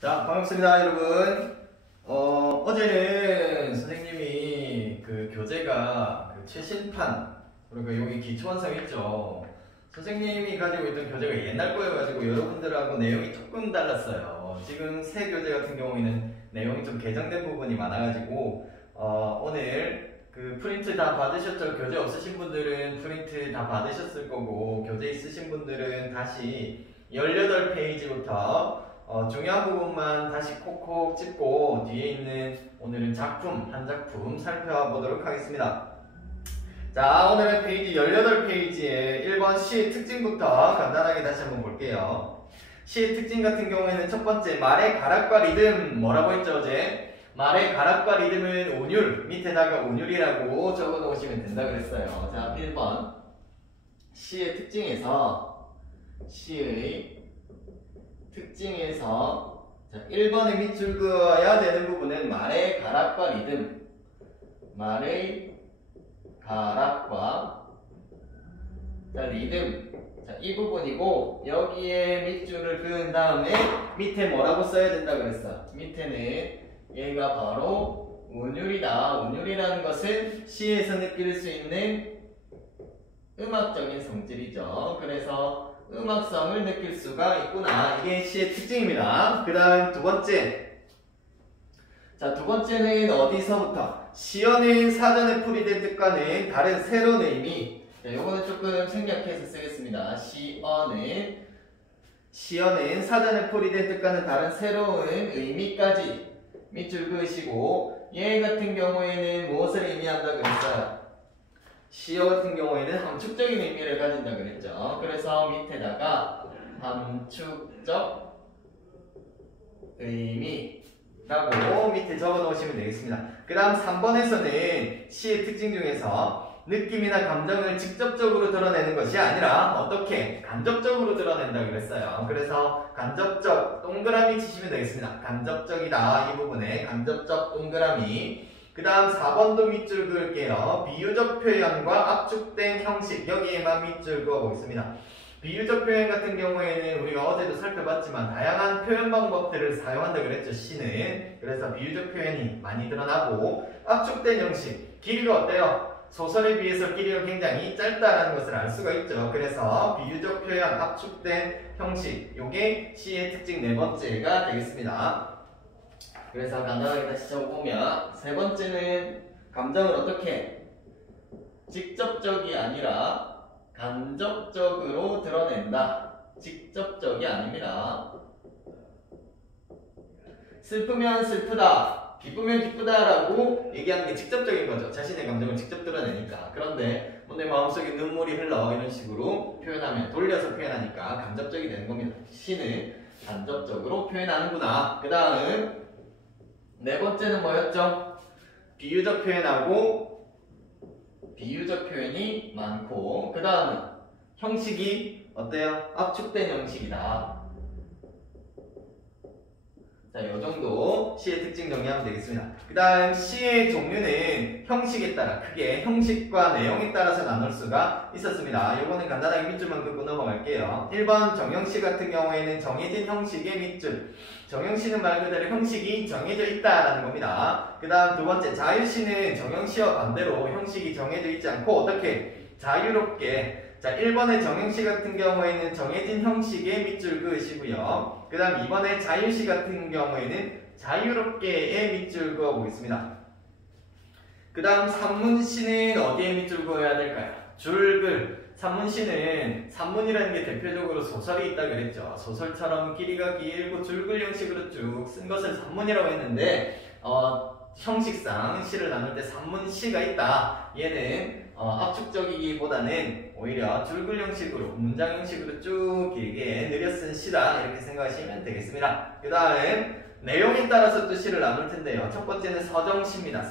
자, 반갑습니다, 여러분. 어제는 선생님이 그 교재가 그 최신판, 그리고 여기 기초완성 있죠. 선생님이 가지고 있던 교재가 옛날 거여가지고 여러분들하고 내용이 조금 달랐어요. 지금 새 교재 같은 경우에는 내용이 좀 개정된 부분이 많아가지고, 오늘 그 프린트 다 받으셨죠? 교재 없으신 분들은 프린트 다 받으셨을 거고, 교재 있으신 분들은 다시 18페이지부터 중요한 부분만 다시 콕콕 찝고 뒤에 있는 오늘은 작품, 한 작품 살펴보도록 하겠습니다. 자, 오늘은 페이지 18페이지에 1번 시의 특징부터 간단하게 다시 한번 볼게요. 시의 특징 같은 경우에는 첫 번째, 말의 가락과 리듬. 뭐라고 했죠, 어제? 말의 가락과 리듬은 운율, 밑에다가 운율이라고 적어 놓으시면 된다 그랬어요. 자, 1번 시의 특징에서 자, 1번에 밑줄 그어야 되는 부분은 말의 가락과 리듬. 말의 가락과 리듬. 자, 이 부분이고, 여기에 밑줄을 그은 다음에 밑에 뭐라고 써야 된다 그랬어? 밑에는 얘가 바로 운율이다. 운율이라는 것은 시에서 느낄 수 있는 음악적인 성질이죠. 그래서 음악성을 느낄 수가 있구나. 이게 시의 특징입니다. 그 다음 두 번째. 자, 두 번째는 어디서부터? 시어는 사전에 풀이된 뜻과는 다른 새로운 의미. 자, 요거는 조금 생략해서 쓰겠습니다. 시어는 사전에 풀이된 뜻과는 다른 새로운 의미까지 밑줄 그으시고, 얘 같은 경우에는 무엇을 의미한다 그랬어요? 시어 같은 경우에는 함축적인 의미를 가진다 그랬죠. 그래서 밑에다가 함축적 의미라고 밑에 적어 놓으시면 되겠습니다. 그 다음 3번에서는 시의 특징 중에서 느낌이나 감정을 직접적으로 드러내는 것이 아니라 어떻게? 간접적으로 드러낸다 그랬어요. 그래서 간접적 동그라미 치시면 되겠습니다. 간접적이다. 이 부분에 간접적 동그라미. 그 다음 4번도 밑줄 그을게요. 비유적 표현과 압축된 형식. 여기에만 밑줄 그어 보겠습니다. 비유적 표현 같은 경우에는 우리가 어제도 살펴봤지만 다양한 표현 방법들을 사용한다 그랬죠, 시는. 그래서 비유적 표현이 많이 드러나고, 압축된 형식. 길이가 어때요? 소설에 비해서 길이가 굉장히 짧다라는 것을 알 수가 있죠. 그래서 비유적 표현, 압축된 형식. 요게 시의 특징 네 번째가 되겠습니다. 그래서 간단하게 다시 적어보면, 세 번째는 감정을 어떻게? 직접적이 아니라 간접적으로 드러낸다. 직접적이 아닙니다. 슬프면 슬프다, 기쁘면 기쁘다라고 얘기하는 게 직접적인 거죠. 자신의 감정을 직접 드러내니까. 그런데 뭐 내 마음속에 눈물이 흘러 이런 식으로 표현하면, 돌려서 표현하니까 간접적이 되는 겁니다. 시는 간접적으로 표현하는구나. 그 다음 네 번째는 뭐였죠? 비유적 표현이 많고, 그 다음은 형식이 어때요? 압축된 형식이다. 자, 요 정도 시의 특징 정리하면 되겠습니다. 그 다음 시의 종류는 형식에 따라 크게 형식과 내용에 따라서 나눌 수가 있었습니다. 요거는 간단하게 밑줄만 긋고 넘어갈게요. 1번 정형시 같은 경우에는 정해진 형식의 밑줄. 정형시는 말 그대로 형식이 정해져 있다라는 겁니다. 그 다음 두 번째, 자유시는 정형시와 반대로 형식이 정해져 있지 않고 어떻게? 자유롭게. 자, 1번의 정형시 같은 경우에는 정해진 형식의 밑줄 그으시고요. 그 다음 2번의 자유시 같은 경우에는 자유롭게의 밑줄 그어 보겠습니다. 그 다음 산문시는 어디에 밑줄 그어야 될까요? 줄글. 산문시는, 산문이라는 게 대표적으로 소설이 있다 그랬죠. 소설처럼 길이가 길고 줄글 형식으로 쭉 쓴 것을 산문이라고 했는데, 형식상 시를 나눌 때 산문시가 있다. 얘는 압축적이기보다는 오히려 줄글 형식으로, 문장 형식으로 쭉 길게 느려 쓴 시다. 이렇게 생각하시면 되겠습니다. 그 다음 내용에 따라서 또 시를 나눌 텐데요. 첫 번째는 서정시입니다.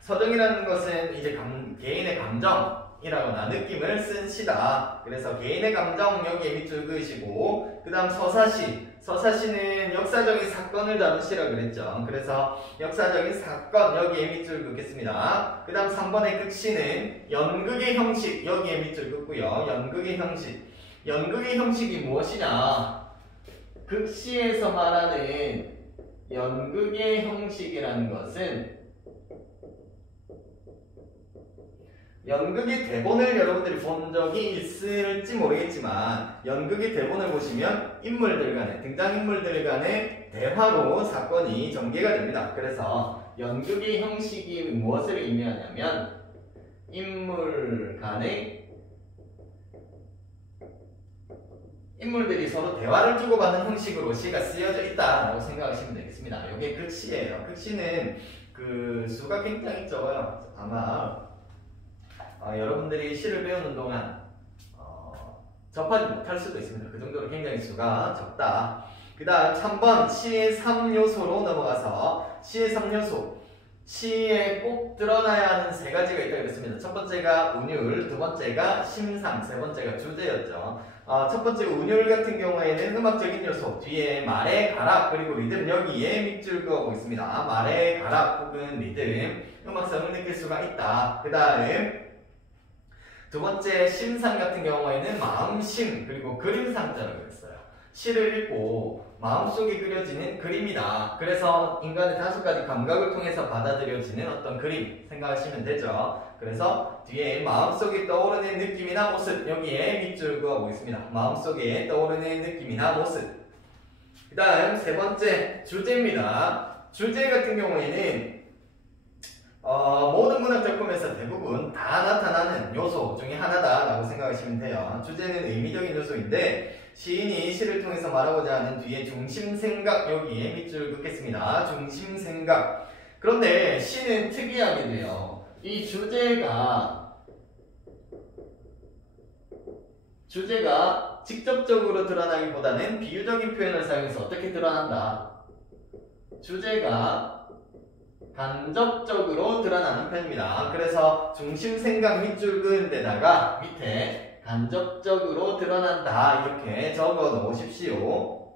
서정이라는 것은 이제 개인의 감정이라거나 느낌을 쓴 시다. 그래서 개인의 감정 여기에 밑줄 그으시고, 그 다음 서사시는 역사적인 사건을 다룬 시라 그랬죠. 그래서 역사적인 사건 여기에 밑줄 긋겠습니다. 그 다음 3번의 극시는 연극의 형식 여기에 밑줄 긋고요. 연극의 형식이 무엇이냐? 극시에서 말하는 연극의 형식이라는 것은 연극의 대본을 여러분들이 본 적이 있을지 모르겠지만 연극의 대본을 보시면 인물들 간의 등장인물들 간의 대화로 사건이 전개가 됩니다. 그래서 연극의 형식이 무엇을 의미하냐면 인물 간의 인물들이 서로 대화를 주고받는 형식으로 시가 쓰여져 있다라고 생각하시면 되겠습니다. 이게 극시예요. 극시는 그 수가 굉장히 적어요. 아마 여러분들이 시를 배우는 동안 접하지 못할 수도 있습니다. 그 정도로 굉장히 수가 적다. 그 다음 3번 시의 3요소로 넘어가서 시의 3요소 시에 꼭 드러나야 하는 세 가지가 있다고 그랬습니다. 첫 번째가 운율, 두 번째가 심상, 세 번째가 주제였죠. 첫 번째 운율 같은 경우에는 음악적인 요소, 뒤에 말의 가락 그리고 리듬 여기에 밑줄 그어보고 있습니다. 말의 가락 혹은 리듬, 음악성을 느낄 수가 있다. 그 다음 두 번째 심상 같은 경우에는 마음심 그리고 그림상자라고 했어요. 시를 읽고 마음속에 그려지는 그림이다. 그래서 인간의 5가지 감각을 통해서 받아들여지는 어떤 그림 생각하시면 되죠. 그래서 뒤에 마음속에 떠오르는 느낌이나 모습 여기에 밑줄 그어보겠습니다. 마음속에 떠오르는 느낌이나 모습. 그 다음 세 번째 주제입니다. 주제 같은 경우에는 모든 문학 작품에서 대부분 다 나타나는 요소 중에 하나다라고 생각하시면 돼요. 주제는 의미적인 요소인데 시인이 시를 통해서 말하고자 하는 뒤에 중심생각 여기에 밑줄 긋겠습니다. 중심생각. 그런데 시는 특이하게 돼요. 이 주제가 직접적으로 드러나기보다는 비유적인 표현을 사용해서 어떻게 드러난다? 주제가 간접적으로 드러나는 편입니다. 그래서 중심생각 밑줄 그은 데다가 밑에 간접적으로 드러난다 이렇게 적어 놓으십시오.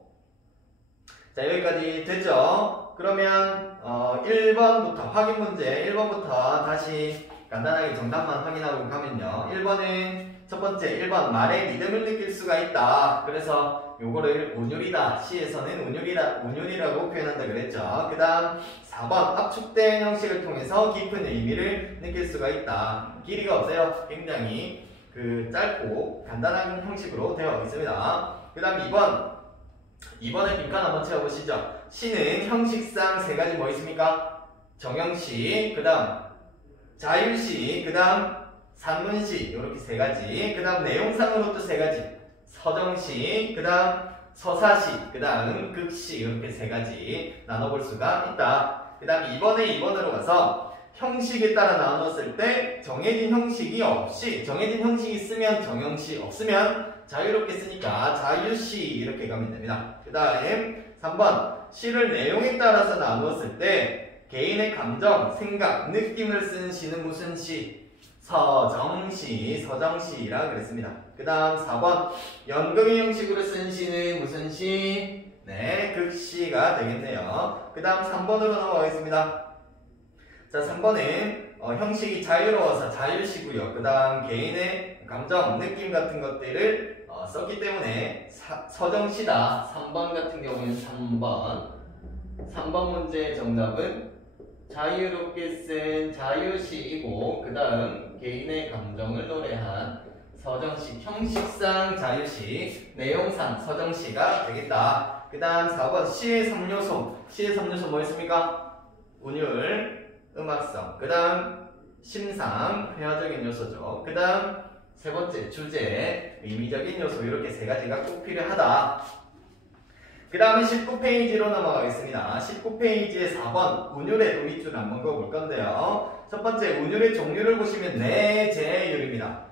자 여기까지 됐죠? 그러면 1번부터 확인 문제 1번부터 다시 간단하게 정답만 확인하고 가면요. 1번은 첫 번째 1번 말의 리듬을 느낄 수가 있다. 그래서 요거를 운율이다. 시에서는 운율이라고 표현한다 그랬죠. 그 다음 4번 압축된 형식을 통해서 깊은 의미를 느낄 수가 있다. 길이가 없어요. 굉장히 짧고 간단한 형식으로 되어 있습니다. 그 다음 2번에 빈칸 한번 채워보시죠. 시는 형식상 세 가지 뭐 있습니까? 정형시, 그 다음 자율시, 그 다음 산문시 이렇게 세 가지. 그 다음 내용상으로 또 세 가지. 서정시, 그 다음 서사시, 그 다음 극시 이렇게 세 가지 나눠볼 수가 있다. 그 다음 2번으로 가서 형식에 따라 나눴을 때 정해진 형식이 없이 정해진 형식이 있으면 정형시 없으면 자유롭게 쓰니까 자유시 이렇게 가면 됩니다. 그 다음 3번 시를 내용에 따라서 나누었을 때 개인의 감정, 생각, 느낌을 쓰는 시는 무슨 시? 서정시라 그랬습니다. 그 다음 4번 연극의 형식으로 쓴 시는 무슨 시? 네, 극시가 되겠네요. 그 다음 3번으로 넘어가겠습니다. 자, 3번은 형식이 자유로워서 자유시고요. 그 다음 개인의 감정, 느낌 같은 것들을 썼기 때문에 서정시다. 3번 같은 경우는 3번 문제의 정답은 자유롭게 쓴 자유시이고 그 다음 개인의 감정을 노래한 서정시, 형식상 자유시, 내용상 서정시가 되겠다. 그 다음 4번 시의 3요소 뭐였습니까? 운율, 음악성, 그 다음 심상, 회화적인 요소죠. 그 다음 세 번째 주제, 의미적인 요소 이렇게 세 가지가 꼭 필요하다. 그 다음에 19페이지로 넘어가겠습니다. 19페이지에 4번 운율의 밑줄 한번 그어볼 건데요. 첫 번째 운율의 종류를 보시면 내재율입니다.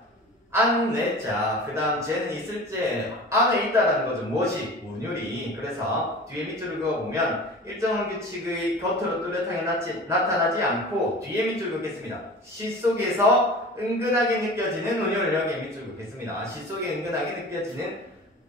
안, 내자, 그 다음 재는 있을재 안에 있다라는 거죠. 무엇이? 운율이. 그래서 뒤에 밑줄을 그어보면 일정한 규칙의 겉으로 뚜렷하게 나타나지 않고 뒤에 밑줄 긋겠습니다. 시 속에서 은근하게 느껴지는 운율 여기에 밑줄 긋겠습니다. 시 속에 은근하게 느껴지는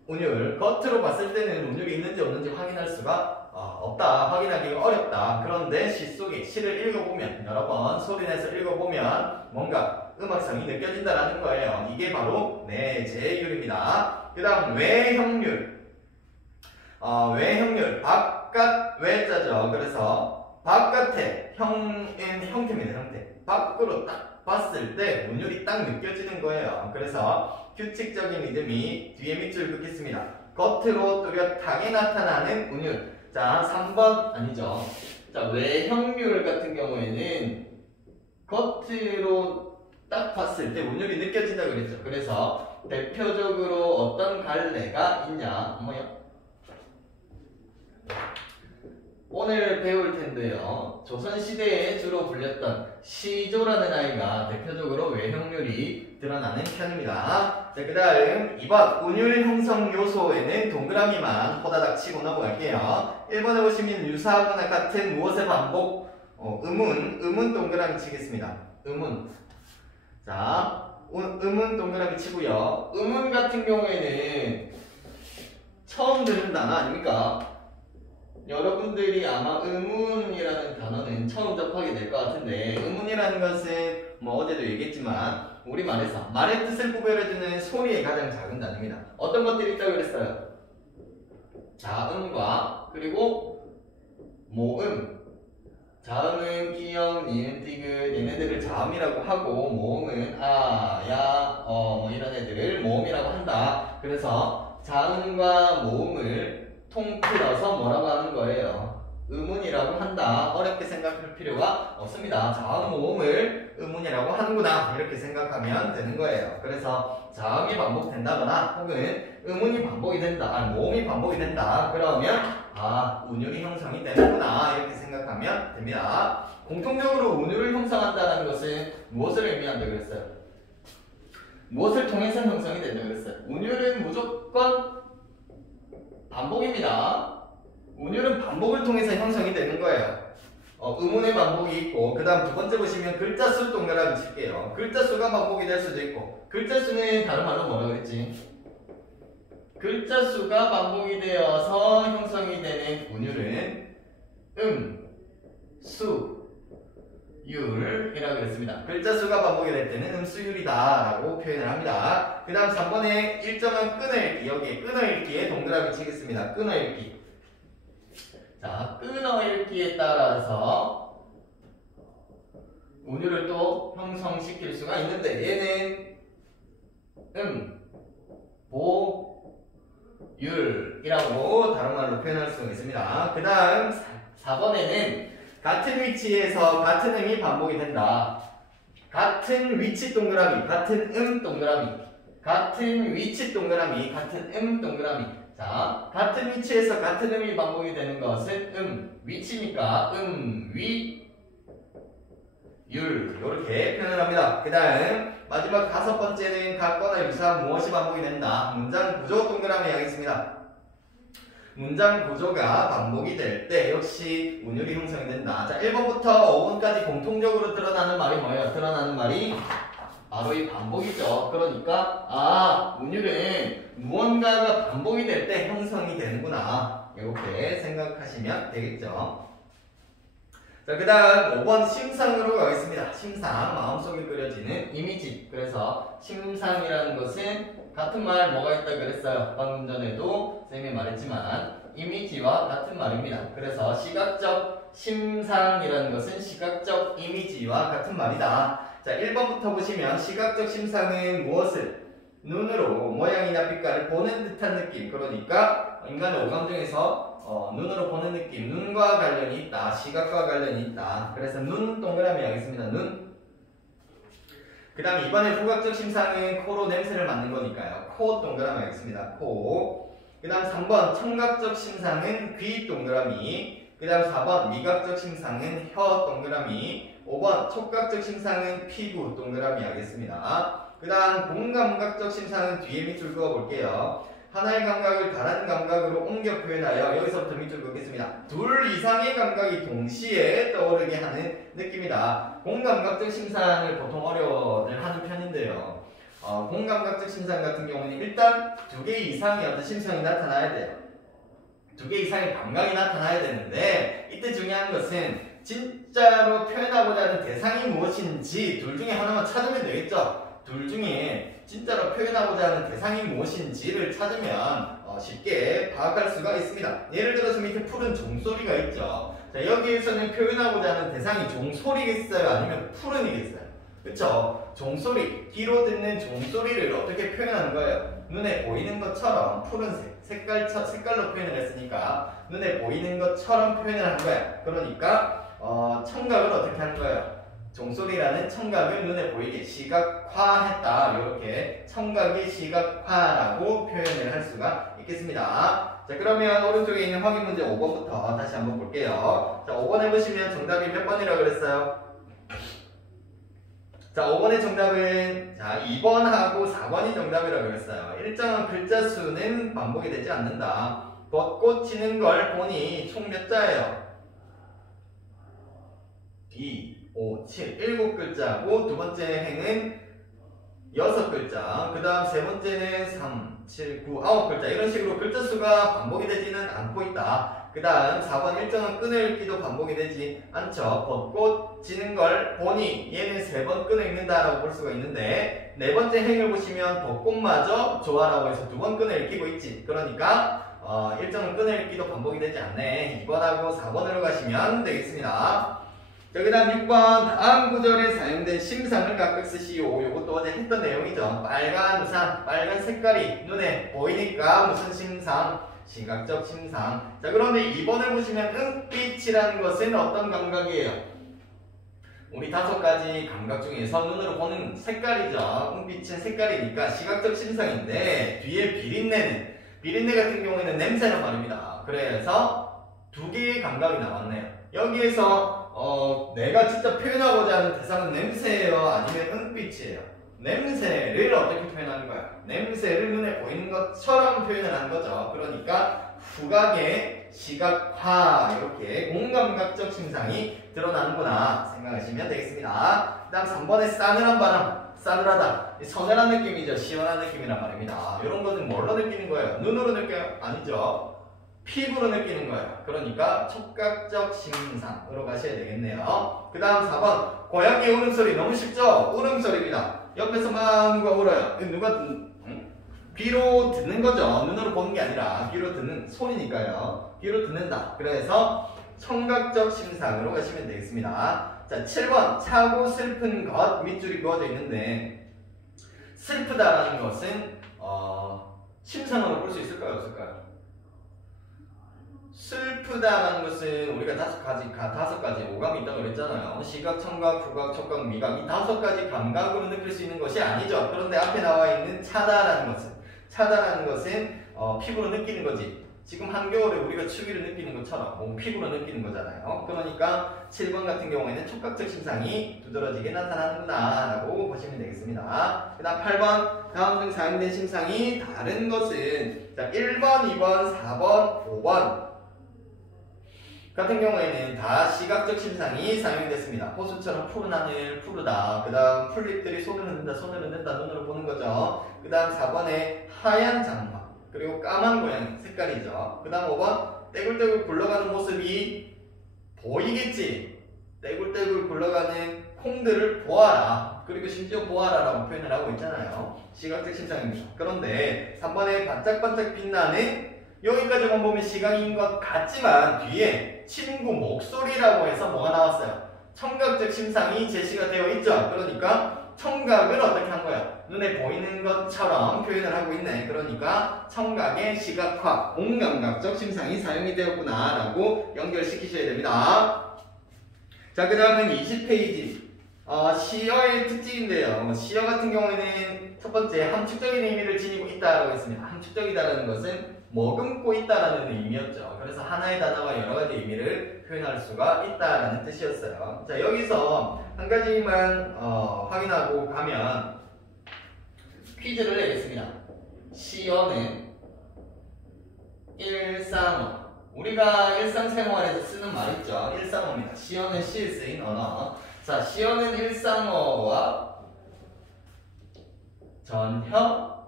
운율, 겉으로 봤을 때는 운율이 있는지 없는지 확인할 수가 없다. 확인하기가 어렵다. 그런데 시 속에 시를 읽어보면 여러 번 소리내서 읽어보면 뭔가 음악성이 느껴진다라는 거예요. 이게 바로 내재율입니다. 그 다음 외형률. 외형률 바깥 외자죠. 그래서 바깥에 형태입니다. 형태. 밖으로 딱 봤을 때 운율이 딱 느껴지는 거예요. 그래서 규칙적인 리듬이 뒤에 밑줄 긋겠습니다. 겉으로 뚜렷하게 나타나는 운율. 자, 3번 아니죠. 자, 외형률 같은 경우에는 겉으로 딱 봤을 때 운율이 느껴진다 그랬죠. 그래서 대표적으로 어떤 갈래가 있냐? 뭐요? 오늘 배울 텐데요. 조선시대에 주로 불렸던 시조라는 아이가 대표적으로 외형률이 드러나는 편입니다. 자, 그 다음 2번 운율 형성 요소에는 동그라미만 호다닥 치고 넘어갈게요. 1번에 보시면 유사하거나 같은 무엇의 반복 음운 동그라미 치겠습니다. 음운. 자, 음운 동그라미 치고요. 음운 같은 경우에는 처음 듣는 단어 아닙니까? 여러분들이 아마 음운이라는 단어는 처음 접하게 될 것 같은데, 음운이라는 것은 뭐 어제도 얘기했지만 우리말에서 말의 뜻을 구별해주는 소리의 가장 작은 단어입니다. 어떤 것들이 있다고 그랬어요? 자음과 그리고 모음. 자음은 기역, 니은, 디귿 얘네들을 자음이라고 하고, 모음은 아, 야, 뭐 이런 애들을 모음이라고 한다. 그래서 자음과 모음을 통틀어서 뭐라고 하는 거예요? 음운이라고 한다. 어렵게 생각할 필요가 없습니다. 자음, 모음을 음운이라고 하는구나. 이렇게 생각하면 되는 거예요. 그래서 자음이 반복된다거나 혹은 음운이 반복이 된다, 모음이 반복이 된다. 그러면 운율이 형성이 되는구나. 이렇게 생각하면 됩니다. 공통적으로 운율을 형성한다는 것은 무엇을 의미한다고 그랬어요? 무엇을 통해서 형성이 된다고 그랬어요? 운율은 무조건 반복입니다. 운율은 반복을 통해서 형성이 되는 거예요. 음운의 반복이 있고, 그 다음 두 번째 보시면 글자 수 동그라미 칠게요. 글자 수가 반복이 될 수도 있고, 글자 수는 다른 말로 뭐라고 그랬지? 글자 수가 반복이 되어서 형성이 되는 운율은 수, 율이라고 그랬습니다. 글자 수가 반복이 될 때는 음수율이다 라고 표현을 합니다. 그 다음 3번에 일정한 끊어읽기, 여기에 끊어읽기에 동그라미 치겠습니다. 끊어읽기. 자, 끊어읽기에 따라서 운율을 또 형성시킬 수가 있는데, 얘는 율이라고 다른 말로 표현할 수가 있습니다. 그 다음 4번에는 같은 위치에서 같은 음이 반복이 된다. 같은 위치 동그라미, 같은 동그라미, 같은 위치 동그라미, 같은 동그라미. 자, 같은 위치에서 같은 음이 반복이 되는 것은 위치니까 위, 율 이렇게 표현을 합니다. 그 다음 마지막 5번째는 같거나 유사한 무엇이 반복이 된다. 문장 구조 동그라미 하겠습니다. 문장 구조가 반복이 될 때 역시 운율이 형성이 된다. 자, 1번부터 5번까지 공통적으로 드러나는 말이 뭐예요? 드러나는 말이 바로 이 반복이죠. 그러니까 운율은 무언가가 반복이 될 때 형성이 되는구나. 이렇게 생각하시면 되겠죠. 자, 그 다음 5번 심상으로 가겠습니다. 심상, 마음속에 그려지는 이미지. 그래서 심상이라는 것은 같은 말 뭐가 있다 그랬어요? 방금 전에도 쌤이 말했지만 이미지와 같은 말입니다. 그래서 시각적 심상이라는 것은 시각적 이미지와 같은 말이다. 자, 1번부터 보시면 시각적 심상은 무엇을? 눈으로 모양이나 빛깔을 보는 듯한 느낌. 그러니까 인간의 오감 중에서 눈으로 보는 느낌, 눈과 관련이 있다. 시각과 관련이 있다. 그래서 눈 동그라미 하겠습니다. 눈. 그 다음 이번에 후각적 심상은 코로 냄새를 맡는 거니까요. 코 동그라미 하겠습니다. 코. 그 다음 3번 청각적 심상은 귀 동그라미. 그 다음 4번 미각적 심상은 혀 동그라미. 5번 촉각적 심상은 피부 동그라미 하겠습니다. 그 다음 공감각적 심상은 뒤에 밑줄 그어볼게요. 하나의 감각을 다른 감각으로 옮겨 표현하여 여기서부터 밑줄 긋겠습니다. 둘 이상의 감각이 동시에 떠오르게 하는 느낌이다. 공감각적 심상을 보통 어려워들 하는 편인데요. 공감각적 심상 같은 경우는 일단 2개 이상의 어떤 심상이 나타나야 돼요. 2개 이상의 감각이 나타나야 되는데 이때 중요한 것은 진짜로 표현하고자 하는 대상이 무엇인지 둘 중에 하나만 찾으면 되겠죠. 둘 중에 진짜로 표현하고자 하는 대상이 무엇인지를 찾으면 쉽게 파악할 수가 있습니다. 예를 들어서 밑에 풀은 종소리가 있죠. 자, 여기에서는 표현하고자 하는 대상이 종소리겠어요? 아니면 풀은이겠어요? 그쵸? 종소리, 귀로 듣는 종소리를 어떻게 표현하는 거예요? 눈에 보이는 것처럼 푸른색, 색깔로 표현을 했으니까 눈에 보이는 것처럼 표현을 한 거야. 그러니까 청각을 어떻게 하는 거예요? 종소리라는 청각을 눈에 보이게 시각화했다. 이렇게 청각이 시각화라고 표현을 할 수가 있겠습니다. 자, 그러면 오른쪽에 있는 확인 문제 5번부터 다시 한번 볼게요. 자, 5번 해보시면 정답이 몇 번이라고 그랬어요? 자, 5번의 정답은 자 2번하고 4번이 정답이라고 그랬어요. 일정한 글자 수는 반복이 되지 않는다. 벚꽃 치는 걸 보니 총 몇 자예요? 2, 5, 7, 7글자고 두 번째 행은 6글자, 그 다음 세 번째는 3, 7, 9, 9글자 이런 식으로 글자 수가 반복이 되지는 않고 있다. 그 다음 4번 일정한 끈을 읽기도 반복이 되지 않죠. 벚꽃 지는 걸 보니 얘는 3번 끈을 읽는다라고 볼 수가 있는데 네 번째 행을 보시면 벚꽃마저 좋아라고 해서 2번 끈을 읽히고 있지. 그러니까 일정한 끈을 읽기도 반복이 되지 않네. 2번하고 4번으로 가시면 되겠습니다. 자, 그 다음 6번 다음 구절에 사용된 심상을 각각 쓰시오. 요것도 어제 했던 내용이죠. 빨간 우산, 빨간 색깔이 눈에 보이니까 무슨 심상? 시각적 심상. 자, 그런데 2번을 보시면 은빛이라는 것은 어떤 감각이에요? 우리 5가지 감각 중에서 눈으로 보는 색깔이죠. 은빛은 색깔이니까 시각적 심상인데 뒤에 비린내 같은 경우에는 냄새란 말입니다. 그래서 2개의 감각이 나왔네요. 여기에서 내가 직접 표현하고자 하는 대상은 냄새예요? 아니면 은빛이에요? 냄새를 어떻게 표현하는 거야? 냄새를 눈에 보이는 것처럼 표현을 하는 거죠. 그러니까 후각의 시각화 이렇게 공감각적 심상이 드러나는구나 생각하시면 되겠습니다. 그 다음 3번의 싸늘한 바람, 싸늘하다, 서늘한 느낌이죠. 시원한 느낌이란 말입니다. 이런 거는 뭘로 느끼는 거예요? 눈으로 느껴요? 아니죠. 피부로 느끼는 거예요. 그러니까 촉각적 심상으로 가셔야 되겠네요. 그 다음 4번 고양이 울음소리 너무 쉽죠? 울음소리입니다. 옆에서 막 누가 울어요. 누가 귀로 듣는 거죠. 눈으로 보는 게 아니라 귀로 듣는 소리니까요. 귀로 듣는다. 그래서 청각적 심상으로 가시면 되겠습니다. 자, 7번 차고 슬픈 것 밑줄이 그어져 있는데 슬프다라는 것은 심상으로 볼 수 있을까요? 없을까요? 슬프다라는 것은 우리가 5가지 오감이 있다고 그랬잖아요. 시각, 청각, 후각, 촉각, 미각 이 5가지 감각으로 느낄 수 있는 것이 아니죠. 그런데 앞에 나와 있는 차다라는 것은 피부로 느끼는 거지. 지금 한겨울에 우리가 추위를 느끼는 것처럼 피부로 느끼는 거잖아요. 그러니까 7번 같은 경우에는 촉각적 심상이 두드러지게 나타나는구나 라고 보시면 되겠습니다. 그 다음 8번 다음 중 사용된 심상이 다른 것은 자 1번, 2번, 4번, 5번 같은 경우에는 다 시각적 심상이 사용이 됐습니다. 호수처럼 푸른 하늘, 푸르다. 그 다음 풀잎들이 손을 흔든다, 눈으로 보는 거죠. 그 다음 4번에 하얀 장화, 그리고 까만 고양이 색깔이죠. 그 다음 5번 떼굴떼굴 굴러가는 모습이 보이겠지. 떼굴떼굴 굴러가는 콩들을 보아라. 그리고 심지어 보아라라고 표현을 하고 있잖아요. 시각적 심상입니다. 그런데 3번에 반짝반짝 빛나는 여기까지만 보면 시각인 것 같지만 뒤에 친구 목소리라고 해서 뭐가 나왔어요? 청각적 심상이 제시가 되어 있죠. 그러니까 청각을 어떻게 한 거야? 눈에 보이는 것처럼 표현을 하고 있네. 그러니까 청각의 시각화, 공감각적 심상이 사용이 되었구나 라고 연결시키셔야 됩니다. 자, 그 다음은 20페이지 시어의 특징인데요. 시어 같은 경우에는 첫 번째 함축적인 의미를 지니고 있다라고 했습니다. 함축적이다라는 것은 머금고 있다라는 의미였죠. 그래서 하나의 단어가 여러 가지 의미를 표현할 수가 있다라는 뜻이었어요. 자, 여기서 한 가지만 확인하고 가면 퀴즈를 내겠습니다. 시어는 일상어, 우리가 일상생활에서 쓰는 말 있죠. 일상어입니다. 시어는 시에 쓰인 언어. 자, 시어는 일상어와 전혀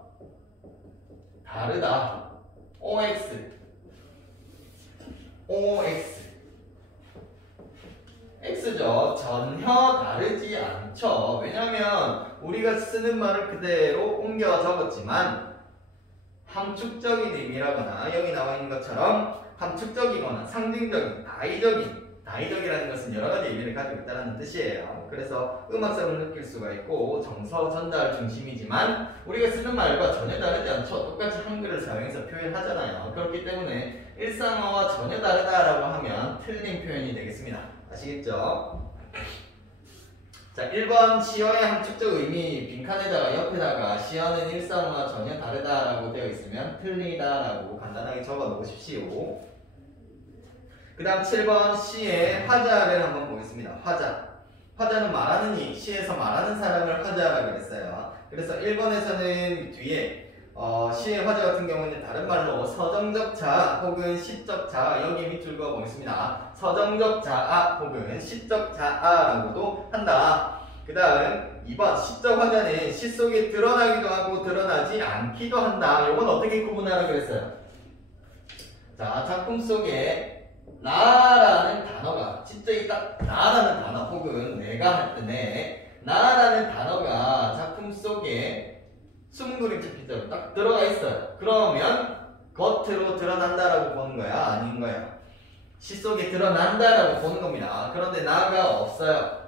다르다. OX X죠. 전혀 다르지 않죠. 왜냐하면 우리가 쓰는 말을 그대로 옮겨 적었지만 함축적인 의미라거나 여기 나와 있는 것처럼 함축적이거나 상징적인, 다의적이라는 것은 여러 가지 의미를 가지고 있다는 뜻이에요. 그래서 음악성을 느낄 수가 있고 정서 전달 중심이지만 우리가 쓰는 말과 전혀 다르지 않죠. 똑같이 한글을 사용해서 표현하잖아요. 그렇기 때문에 일상어와 전혀 다르다라고 하면 틀린 표현이 되겠습니다. 아시겠죠? 자, 1번 시어의 함축적 의미 빈칸에다가 옆에다가 시어는 일상어와 전혀 다르다라고 되어 있으면 틀리다라고 간단하게 적어 놓으십시오. 그 다음 7번 시의 화자를 한번 보겠습니다. 화자는 말하는 이, 시에서 말하는 사람을 화자라고 그랬어요. 그래서 1번에서는 뒤에 시의 화자 같은 경우는 다른 말로 서정적 자 혹은 시적 자, 여기 밑줄 그어 보겠습니다. 서정적 자아 혹은 시적 자아라고도 한다. 그 다음 2번 시적 화자는 시 속에 드러나기도 하고 드러나지 않기도 한다. 이건 어떻게 구분하라고 그랬어요? 자, 작품 속에 나라는 단어가 진짜 딱 나라는 단어 혹은 내가 할 때 내 나라는 단어가 작품 속에 숨은 그림자 피자로 딱 들어가 있어요. 그러면 겉으로 드러난다라고 보는 거야? 아닌 거야? 시 속에 드러난다라고 보는 겁니다. 그런데 나가 없어요.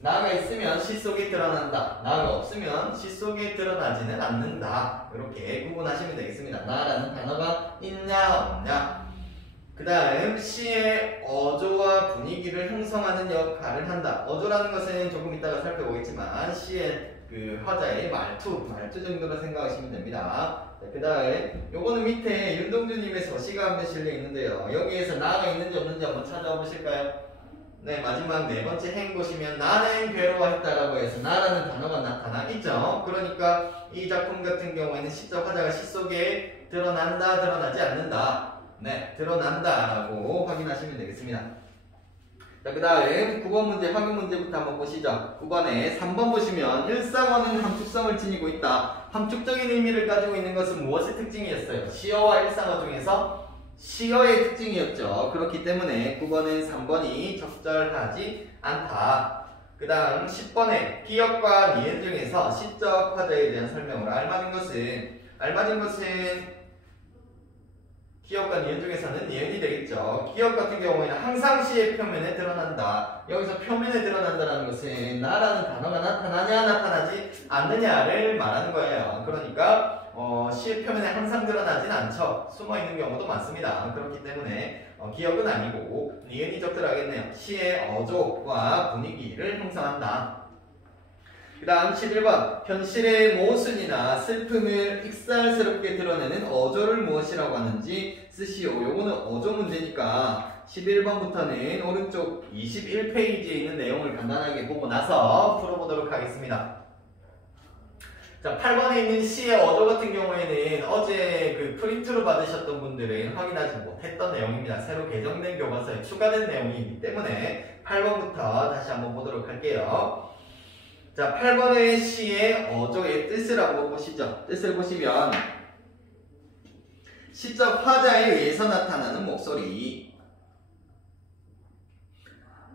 나가 있으면 시 속에 드러난다. 나가 없으면 시 속에 드러나지는 않는다. 이렇게 구분하시면 되겠습니다. 나라는 단어가 있냐 없냐. 그 다음 시의 어조와 분위기를 형성하는 역할을 한다. 어조라는 것은 조금 이따가 살펴보겠지만 시의 그 화자의 말투 정도로 생각하시면 됩니다. 그 다음에 요거는 밑에 윤동주님의 서시가 한번 실려 있는데요. 여기에서 나가 있는지 없는지 한번 찾아와 보실까요? 네, 마지막 네 번째 행 보시면 나는 괴로워했다라고 해서 나라는 단어가 나타나겠죠. 그러니까 이 작품 같은 경우에는 시적 화자가 시 속에 드러난다, 드러나지 않는다. 네, 드러난다라고 확인하시면 되겠습니다. 자, 그 다음 9번 문제 확인 문제부터 한번 보시죠. 9번에 3번 보시면 일상어는 함축성을 지니고 있다. 함축적인 의미를 가지고 있는 것은 무엇의 특징이었어요? 시어와 일상어 중에서 시어의 특징이었죠. 그렇기 때문에 9번은 3번이 적절하지 않다. 그 다음 10번에 기역과 니은 중에서 시적 화자에 대한 설명으로 알맞은 것은 기역과 니은 중에서는 니은이 되겠죠. 기역 같은 경우에는 항상 시의 표면에 드러난다. 여기서 표면에 드러난다는 것은 나라는 단어가 나타나냐 나타나지 않느냐를 말하는 거예요. 그러니까 시의 표면에 항상 드러나진 않죠. 숨어있는 경우도 많습니다. 그렇기 때문에 기억은 아니고 니은이 적절하겠네요. 시의 어조와 분위기를 형성한다. 그 다음 11번 현실의 모순이나 슬픔을 익살스럽게 드러내는 어조를 무엇이라고 하는지 쓰시오. 요거는 어조 문제니까 11번부터는 오른쪽 21페이지에 있는 내용을 간단하게 보고 나서 풀어보도록 하겠습니다. 자, 8번에 있는 시의 어조 같은 경우에는 어제 그 프린트로 받으셨던 분들은 확인하지 못했던 내용입니다. 새로 개정된 교과서에 추가된 내용이기 때문에 8번부터 다시 한번 보도록 할게요. 자, 8번의 시의 어조의 뜻을 한번 보시죠. 뜻을 보시면 시적 화자에 의해서 나타나는 목소리,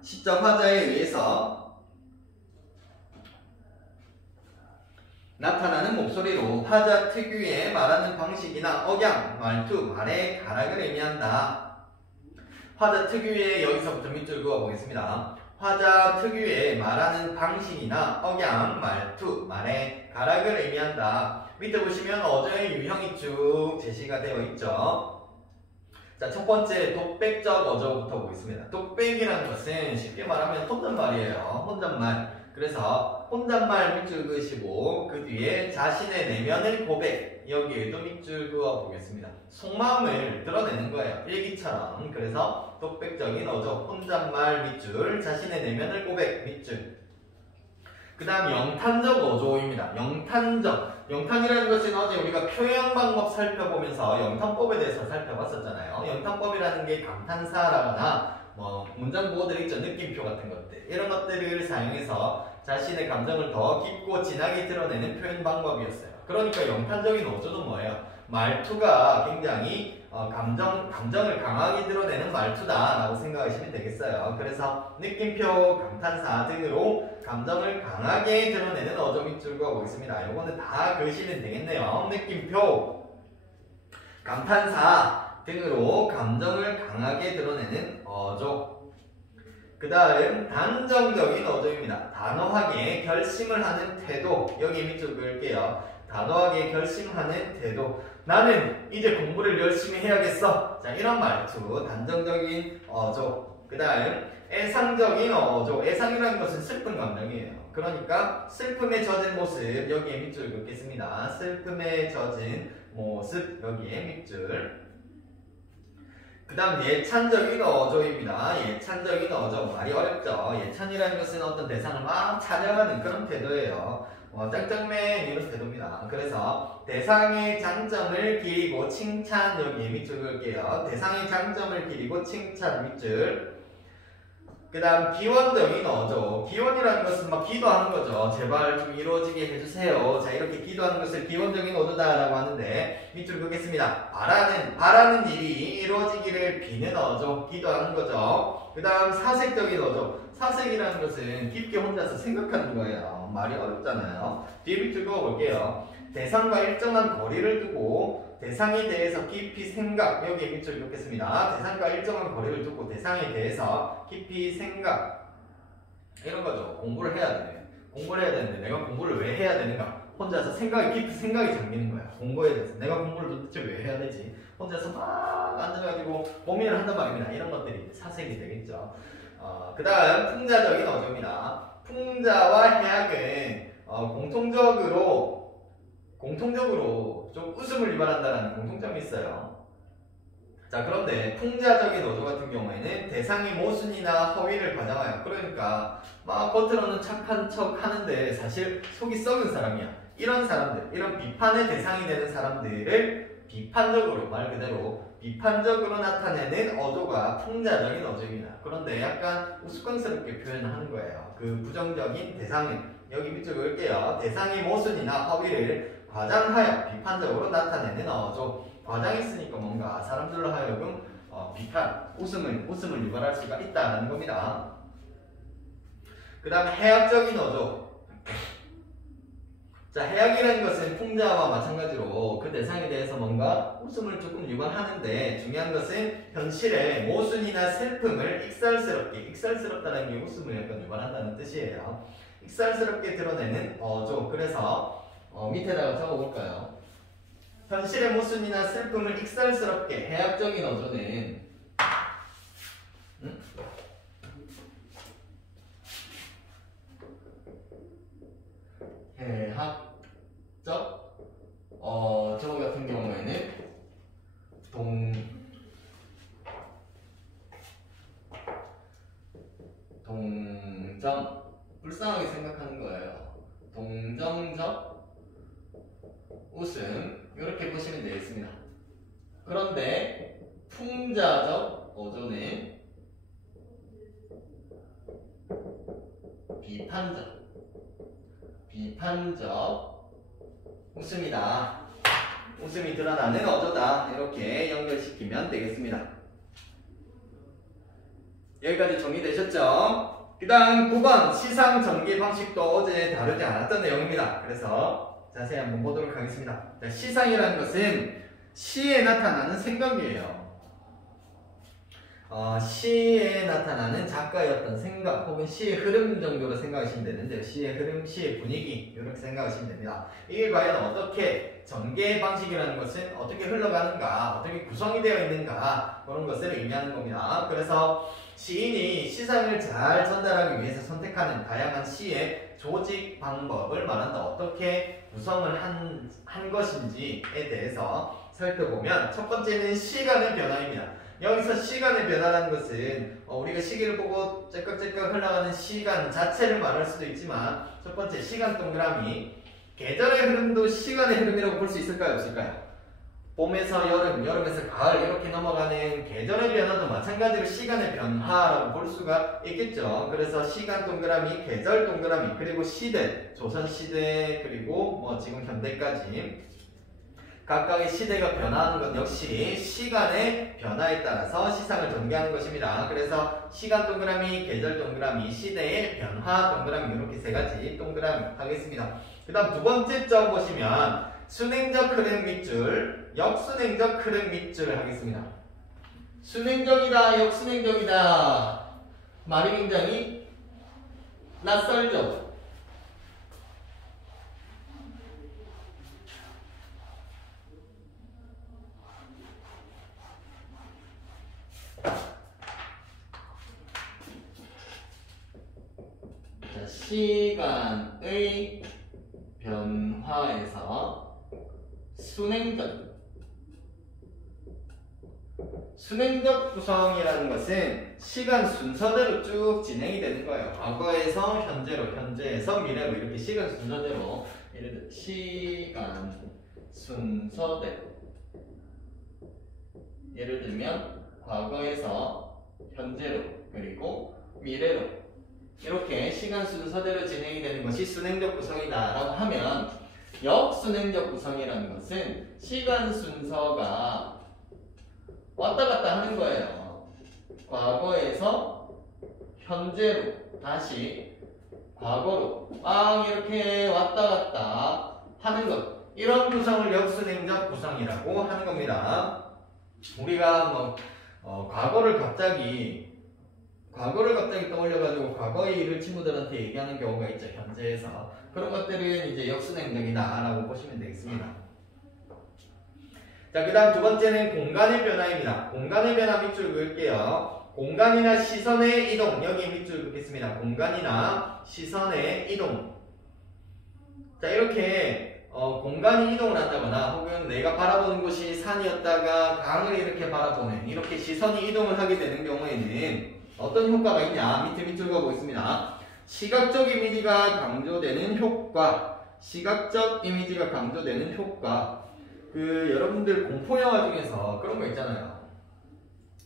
시적 화자에 의해서 나타나는 목소리로 화자 특유의 말하는 방식이나 억양, 말투, 말의 가락을 의미한다. 화자 특유의 여기서부터 밑줄 그어 보겠습니다. 화자 특유의 말하는 방식이나 억양, 말투, 말의 가락을 의미한다. 밑에 보시면 어조의 유형이 쭉 제시가 되어 있죠. 자, 첫 번째 독백적 어조부터 보겠습니다. 독백이라는 것은 쉽게 말하면 혼잣말이에요. 혼잣말. 그래서 혼잣말 밑줄 그으시고 그 뒤에 자신의 내면의 고백, 여기에도 밑줄 그어 보겠습니다. 속마음을 드러내는 거예요. 일기처럼. 그래서 독백적인 어조, 혼잣말 밑줄, 자신의 내면의 고백 밑줄. 그 다음 영탄적 어조입니다. 영탄이라는 것은 어제 우리가 표현 방법 살펴보면서 영탄법에 대해서 살펴봤었잖아요. 영탄법이라는 게 감탄사라거나 문장 보호들 있죠. 느낌표 같은 것들. 이런 것들을 사용해서 자신의 감정을 더 깊고 진하게 드러내는 표현 방법이었어요. 그러니까 영탄적인 어조는 뭐예요? 말투가 굉장히 감정을 강하게 드러내는 말투다라고 생각하시면 되겠어요. 그래서 느낌표, 감탄사 등으로 감정을 강하게 드러내는 어조 밑줄 그어보고 있습니다. 요거는 다 그으시면 되겠네요. 느낌표, 감탄사 등으로 감정을 강하게 드러내는 어조. 그 다음 단정적인 어조입니다. 단호하게 결심을 하는 태도. 여기 밑줄 그을게요. 단호하게 결심하는 태도. 나는 이제 공부를 열심히 해야겠어. 자, 이런 말투. 단정적인 어조. 그 다음 애상적인 어조. 애상이라는 것은 슬픈 감정이에요. 그러니까 슬픔에 젖은 모습. 여기에 밑줄 긋겠습니다. 슬픔에 젖은 모습. 여기에 밑줄. 그 다음 예찬적인 어조입니다. 예찬적인 어조. 말이 어렵죠. 예찬이라는 것은 어떤 대상을 막 찬양하는 그런 태도예요. 짱짱맨 이런 태도입니다. 그래서 대상의 장점을 기리고 칭찬. 여기 밑줄 그을게요. 대상의 장점을 기리고 칭찬 밑줄. 그 다음 기원적인 어조. 기원이라는 것은 막 기도하는 거죠. 제발 좀 이루어지게 해주세요. 자, 이렇게 기도하는 것을 기원적인 어조다라고 하는데 밑줄 긋겠습니다. 바라는 일이 이루어지기를 비는 어조. 기도하는 거죠. 그 다음 사색적인 어조. 사색이라는 것은 깊게 혼자서 생각하는 거예요. 말이 어렵잖아요. 뒤에 밑줄 그어볼게요. 대상과 일정한 거리를 두고 대상에 대해서 깊이 생각. 여기에 밑줄 긋겠습니다. 대상과 일정한 거리를 두고 대상에 대해서 깊이 생각. 이런 거죠. 공부를 해야 돼. 공부를 해야 되는데 내가 공부를 왜 해야 되는가? 혼자서 깊이 생각이 잠기는 거야. 공부에 대해서. 내가 공부를 도대체 왜 해야 되지? 혼자서 막 앉아가지고 고민을 한단 말입니다. 이런 것들이 사색이 되겠죠. 그 다음 풍자적인 어조입니다. 풍자와 해악은 공통적으로 좀 웃음을 유발한다는 공통점이 있어요. 자, 그런데 풍자적인 어조 같은 경우에는 대상의 모순이나 허위를 과장하여, 그러니까 막 겉으로는 착한 척 하는데 사실 속이 썩은 사람이야. 이런 사람들, 이런 비판의 대상이 되는 사람들을 비판적으로, 말 그대로 비판적으로 나타내는 어조가 풍자적인 어조입니다. 그런데 약간 우스꽝스럽게 표현하는 거예요. 그 부정적인 대상은, 여기 밑줄 그을게요. 대상의 모순이나 허위를 과장하여 비판적으로 나타내는 어조. 과장했으니까 뭔가 사람들로 하여금 비판, 웃음을 유발할 수가 있다는 겁니다. 그 다음에 해악적인 어조. 자, 해악이라는 것은 풍자와 마찬가지로 그 대상에 대해서 뭔가 웃음을 조금 유발하는데, 중요한 것은 현실의 모순이나 슬픔을 익살스럽다는 게 웃음을 약간 유발한다는 뜻이에요. 익살스럽게 드러내는 어조. 그래서 밑에다가 적어볼까요? 현실의 모순이나 슬픔을 익살스럽게. 해악적인 어조는 해학적 어조 같은 경우에는 동정, 불쌍하게 생각하는 거예요. 동정적 웃음, 이렇게 보시면 되겠습니다. 그런데 풍자적 어조는 비판적 웃음이다. 웃음이 드러나는 어조다. 이렇게 연결시키면 되겠습니다. 여기까지 정리되셨죠? 그 다음 9번 시상 전개 방식도 어제 다루지 않았던 내용입니다. 그래서 자세히 한번 보도록 하겠습니다. 자, 시상이라는 것은 시에 나타나는 생각이에요. 시에 나타나는 작가의 어떤 생각 혹은 시의 흐름 정도로 생각하시면 되는데요. 시의 흐름, 시의 분위기 이렇게 생각하시면 됩니다. 이게 과연 어떻게 전개 방식이라는 것은 어떻게 흘러가는가, 어떻게 구성이 되어 있는가, 그런 것을 의미하는 겁니다. 그래서 시인이 시상을 잘 전달하기 위해서 선택하는 다양한 시의 조직 방법을 말한다. 어떻게 구성을 한 것인지에 대해서 살펴보면, 첫 번째는 시간의 변화입니다. 여기서 시간의 변화라는 것은 우리가 시계를 보고 째깍째깍 흘러가는 시간 자체를 말할 수도 있지만, 첫 번째 시간 동그라미, 계절의 흐름도 시간의 흐름이라고 볼 수 있을까요? 없을까요? 봄에서 여름, 여름에서 가을 이렇게 넘어가는 계절의 변화도 마찬가지로 시간의 변화라고 볼 수가 있겠죠. 그래서 시간 동그라미, 계절 동그라미, 그리고 시대, 조선시대, 그리고 지금 현대까지 각각의 시대가 변화하는 것 역시 시간의 변화에 따라서 시상을 전개하는 것입니다. 그래서 시간 동그라미, 계절 동그라미, 시대의 변화 동그라미 이렇게 세 가지 동그라미 하겠습니다. 그 다음 두 번째 점 보시면 순행적 흐름 밑줄, 역순행적 흐름 밑줄 하겠습니다. 순행적이다, 역순행적이다. 말이 굉장히 낯설죠? 자, 시간의 변화에서 순행적 구성이라는 것은 시간 순서대로 쭉 진행이 되는 거예요. 과거에서 현재로, 현재에서 미래로 이렇게 시간 순서대로 예를 들어 시간 순서대로 예를 들면 과거에서 현재로 그리고 미래로 이렇게 시간 순서대로 진행이 되는 것이 순행적 구성이다 라고 하면 역순행적 구성이라는 것은 시간 순서가 왔다 갔다 하는 거예요. 과거에서 현재로 다시 과거로 이렇게 왔다 갔다 하는 것, 이런 구성을 역순행적 구성이라고 하는 겁니다. 우리가 과거를 갑자기 떠올려가지고 과거의 일을 친구들한테 얘기하는 경우가 있죠. 현재에서. 그런 것들은 이제 역순행적이다 라고 보시면 되겠습니다. 자, 그 다음 두 번째는 공간의 변화입니다. 공간의 변화 밑줄 그을게요. 공간이나 시선의 이동, 여기 밑줄 긋겠습니다. 공간이나 시선의 이동. 자, 이렇게 공간이 이동을 한다거나 혹은 내가 바라보는 곳이 산이었다가 강을 이렇게 바라보는 이렇게 시선이 이동을 하게 되는 경우에는 어떤 효과가 있냐? 밑에 밑줄 그어 보겠습니다. 시각적 이미지가 강조되는 효과. 시각적 이미지가 강조되는 효과. 여러분들 공포영화 중에서 그런 거 있잖아요.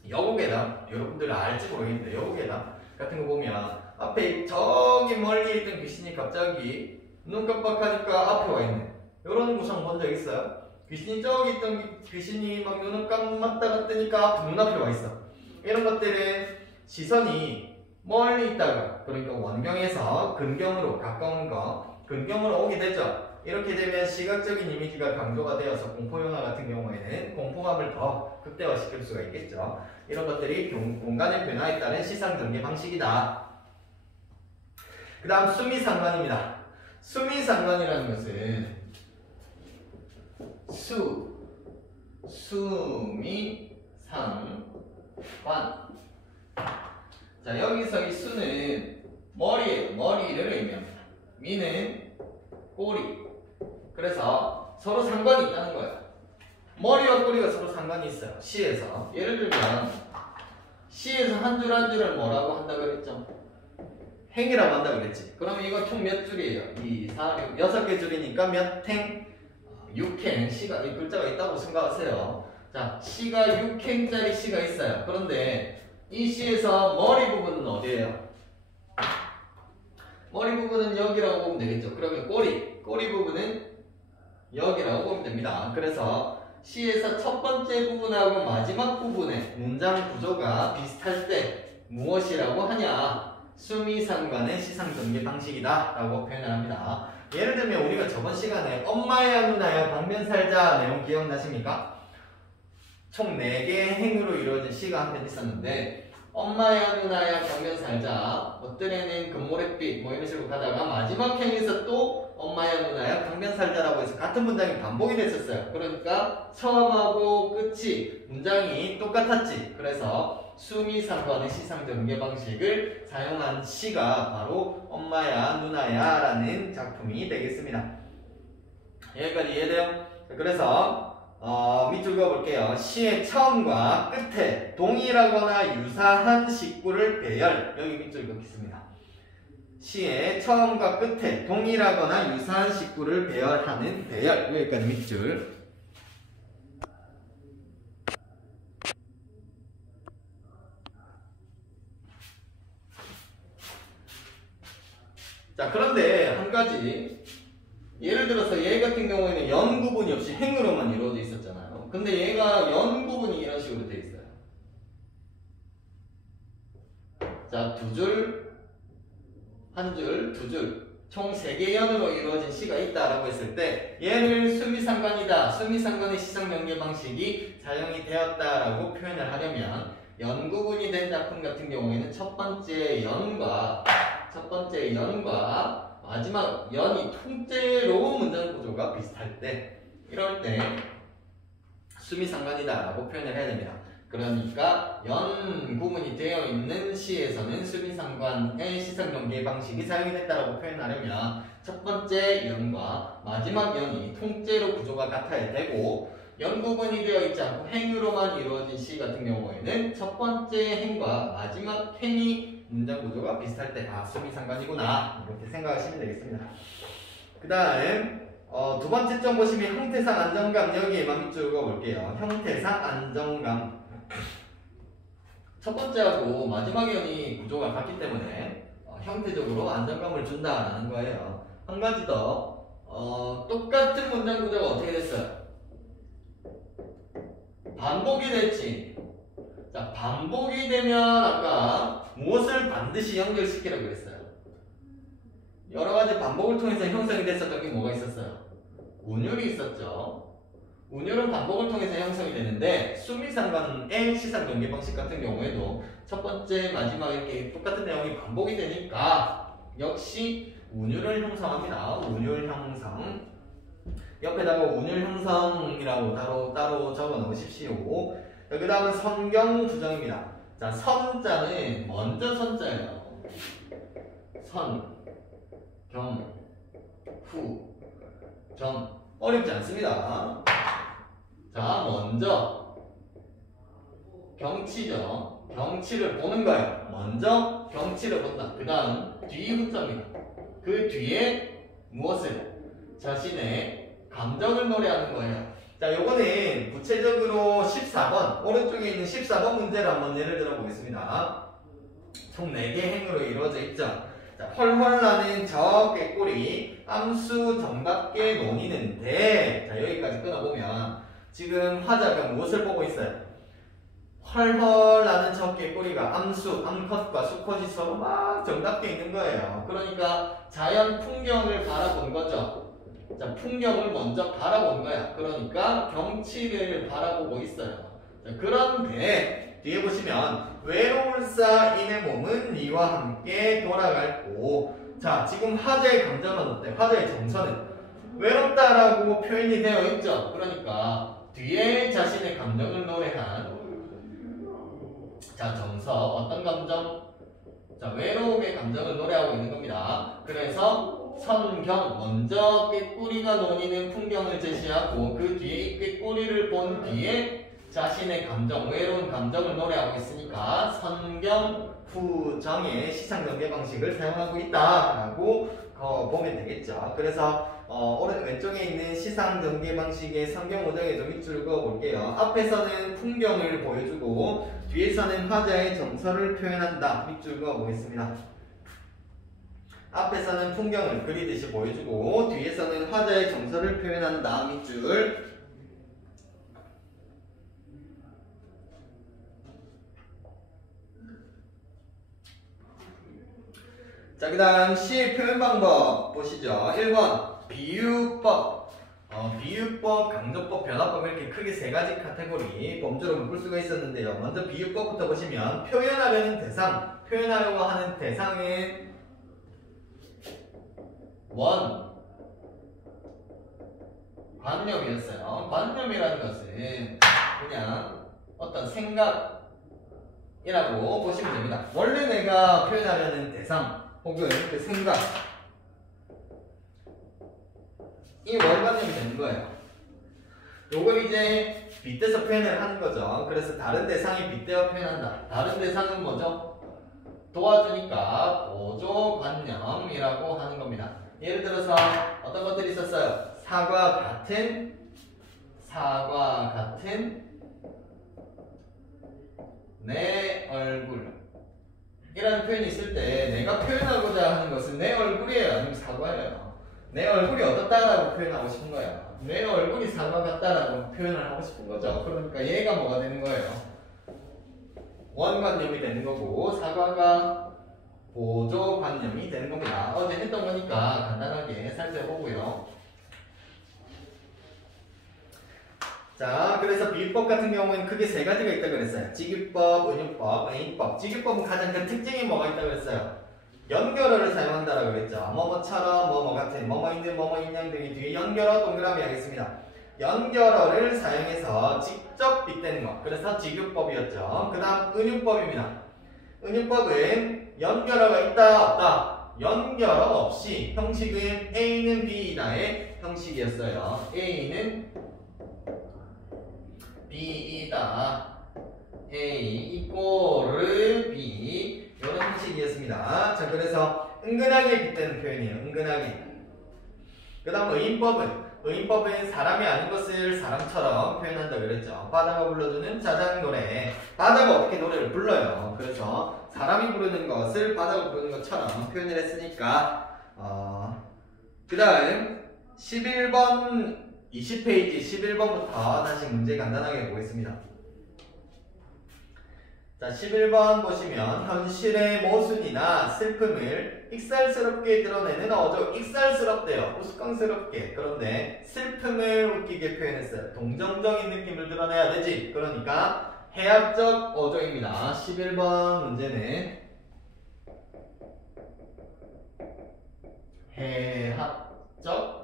여고괴담, 여러분들 알지 모르겠는데 여고괴담 같은 거 보면 앞에 저기 멀리 있던 귀신이 갑자기 눈 깜빡하니까 앞에 와 있는 이런 구성 본 적 있어요? 귀신이 저기 있던 귀신이 막 눈을 감았다가 뜨니까 눈앞에 와 있어. 이런 것들은 시선이 멀리 있다가 그러니까 원경에서 근경으로 가까운 거 근경으로 오게 되죠. 이렇게 되면 시각적인 이미지가 강조가 되어서 공포영화 같은 경우에는 공포감을 더 극대화시킬 수가 있겠죠. 이런 것들이 공간의 변화에 따른 시상 전개 방식이다. 그 다음 수미상관입니다. 수미상관이라는 것은 수미상관. 자, 여기서 이 수는 머리예요. 머리를 의미합니다. 미는 꼬리. 그래서 서로 상관이 있다는 거예요. 머리와 꼬리가 서로 상관이 있어요. 시에서. 예를 들면 시에서 한 줄 한 줄을 뭐라고 한다 그랬죠? 행이라고 한다 그랬지. 그러면 이거 총 몇 줄이에요? 2, 4, 6, 6개 줄이니까 몇 행? 6행. 시가 이 글자가 있다고 생각하세요. 자, 시가 6행짜리 시가 있어요. 그런데 이 시에서 머리 부분은 어디예요? 머리 부분은 여기라고 보면 되겠죠. 그러면 꼬리 부분은 여기라고 보면 됩니다. 그래서 시에서 첫 번째 부분하고 마지막 부분의 문장 구조가 비슷할 때 무엇이라고 하냐? 수미상관의 시상전개 방식이다 라고 표현을 합니다. 예를 들면 우리가 저번 시간에 엄마야 누나야 방면 살자 내용 기억나십니까? 총 4개의 행으로 이루어진 시가 한 편 있었는데 엄마야 누나야 방면 살자 어떤 애는 금모래빛 뭐 이런 식으로 가다가 마지막 행에서 또 엄마야 누나야 방면 살자라고 해서 같은 문장이 반복이 됐었어요. 그러니까 처음하고 끝이 문장이 똑같았지. 그래서 수미상관의 시상전개 방식을 사용한 시가 바로 엄마야 누나야 라는 작품이 되겠습니다. 여기까지 이해돼요? 그래서 밑줄 그어볼게요. 시의 처음과 끝에 동일하거나 유사한 식구를 배열. 여기 밑줄 그겠습니다. 시의 처음과 끝에 동일하거나 유사한 식구를 배열하는 배열. 여기까지 밑줄. 자, 그런데 한 가지. 예를 들어서 얘 같은 경우에는 연 구분 구분이 없이 행으로만 이루어져 있었잖아요. 근데 얘가 연 구분이 이런 식으로 돼 있어요. 자, 두 줄, 한 줄, 두 줄, 총 3개 연으로 이루어진 시가 있다라고 했을 때 얘를 수미상관이다, 수미상관의 시상연계 방식이 사용이 되었다라고 표현을 하려면 연 구분이 된 작품 같은 경우에는 첫 번째 연과 마지막 연이 통째로 문장 구조가 비슷할 때, 이럴 때 수미상관이다 라고 표현을 해야 됩니다. 그러니까 연 구분이 되어 있는 시에서는 수미상관의 시상연계 방식이 사용이 됐다라고 표현하려면 첫 번째 연과 마지막 연이 통째로 구조가 같아야 되고, 연 구분이 되어 있지 않고 행으로만 이루어진 시 같은 경우에는 첫 번째 행과 마지막 행이 문장 구조가 비슷할 때 수미상관이구나, 이렇게 생각하시면 되겠습니다. 그 다음 두 번째 점 보시면 형태상 안정감, 여기에만 밑줄 그어볼게요. 형태상 안정감. 첫 번째하고 마지막 연이 구조가 같기 때문에 형태적으로 안정감을 준다라는 거예요. 한 가지 더, 똑같은 문장 구조가 어떻게 됐어요? 반복이 됐지. 자, 반복이 되면 아까 무엇을 반드시 연결시키라고 그랬어요? 여러 가지 반복을 통해서 형성이 됐었던 게 뭐가 있었어요? 운율이 있었죠. 운율은 반복을 통해서 형성이 되는데 수미상관의 시상연계 방식 같은 경우에도 첫 번째, 마지막 이렇게 똑같은 내용이 반복이 되니까 역시 운율을 형성합니다. 운율 형성. 옆에다가 운율 형성이라고 따로 적어 놓으십시오. 그 다음은 선경 부정입니다. 자, 선자는 먼저 선자예요. 선, 경, 후, 정. 어렵지 않습니다. 자, 먼저 경치죠. 경치를 보는 거예요. 먼저 경치를 본다. 그 다음 뒤후자입니다. 그 뒤에 무엇을? 자신의 감정을 노래하는 거예요. 자, 요거는 구체적으로 14번, 오른쪽에 있는 14번 문제를 한번 예를 들어 보겠습니다. 총 4개 행으로 이루어져 있죠. 자, 헐헐 나는 저 꾀꼬리 암수 정답게 논이는데, 자, 여기까지 끊어보면 지금 화자가 무엇을 보고 있어요? 헐헐 나는 저 꾀꼬리가 암수, 암컷과 수컷이 서로 막 정답게 있는 거예요. 그러니까 자연 풍경을 바라본 거죠. 자, 풍경을 먼저 바라본 거야. 그러니까 경치를 바라보고 있어요. 자, 그런데 뒤에 보시면 외로울사 이내 몸은 니와 함께 돌아갈고, 자, 지금 화자의 감정은 어때? 화자의 정서는 외롭다라고 표현이 되어 있죠. 그러니까 뒤에 자신의 감정을 노래한, 자, 정서, 어떤 감정? 자, 외로움의 감정을 노래하고 있는 겁니다. 그래서 선경, 먼저 꾀꼬리가 논이는 풍경을 제시하고 그 뒤에 꾀꼬리를 본 뒤에 자신의 감정, 외로운 감정을 노래하고 있으니까 선경 후정의 시상연계 방식을 사용하고 있다라고 보면 되겠죠. 그래서 왼쪽에 있는 시상연계 방식의 선경후정에 좀 밑줄 그어 볼게요. 앞에서는 풍경을 보여주고 뒤에서는 화자의 정서를 표현한다. 밑줄 그어 보겠습니다. 앞에서는 풍경을 그리듯이 보여주고 뒤에서는 화자의 정서를 표현한다. 밑줄. 자, 그 다음 시의 표현 방법 보시죠. 1번 비유법. 비유법, 강조법, 변화법 이렇게 크게 3가지 카테고리 범주로 묶을 수가 있었는데요. 먼저 비유법부터 보시면 표현하려는 대상, 표현하려고 하는 대상의 관념이었어요. 관념이라는 것은 그냥 어떤 생각이라고 보시면 됩니다. 원래 내가 표현하려는 대상 혹은 그 생각, 이 원관념이 되는 거예요. 요걸 이제 빗대서 표현을 하는 거죠. 그래서 다른 대상이 빗대어 표현한다. 다른 대상은 뭐죠? 도와주니까 보조관념이라고 하는 겁니다. 예를 들어서 어떤 것들이 있었어요? 사과 같은 내 얼굴 이라는 표현이 있을 때 내가 표현하고자 하는 것은 내 얼굴이에요? 아니면 사과예요? 내 얼굴이 어떻다라고 표현하고 싶은 거예요. 내 얼굴이 사과 같다라고 표현을 하고 싶은 거죠. 그러니까 얘가 뭐가 되는 거예요? 원관념이 되는 거고 사과가 보조관념이 되는 겁니다. 어제 했던 거니까 간단하게 살펴보고요. 자, 그래서 비유법 같은 경우에는 크게 세 가지가 있다고 그랬어요. 직유법, 은유법, 애인법. 직유법은 가장 큰 특징이 뭐가 있다고 그랬어요? 연결어를 사용한다라고 그랬죠. 뭐뭐처럼, 뭐뭐 같은, 뭐뭐 있는, 뭐뭐 인양 등이 뒤에 연결어 동그라미 하겠습니다. 연결어를 사용해서 직접 빗대는 것. 그래서 직유법이었죠. 그 다음 은유법입니다. 은유법은 연결어가 있다, 없다. 연결어 없이 형식은 A는 B이다의 형식이었어요. A는 B이다. A 이꼬르 B 이런 형식이었습니다. 자, 그래서 은근하게 빗대는 표현이에요. 은근하게. 그 다음 의인법은 사람이 아닌 것을 사람처럼 표현한다 그랬죠. 바다가 불러주는 자장 노래. 바다가 어떻게 노래를 불러요. 그래서 사람이 부르는 것을 바다가 부르는 것처럼 표현을 했으니까 그 다음 11번 20페이지 11번부터 다시 문제 간단하게 보겠습니다. 자, 11번 보시면 현실의 모순이나 슬픔을 익살스럽게 드러내는 어조. 익살스럽대요. 우스꽝스럽게. 그런데 슬픔을 웃기게 표현했어요. 동정적인 느낌을 드러내야 되지. 그러니까 해학적 어조입니다. 11번 문제는 해학적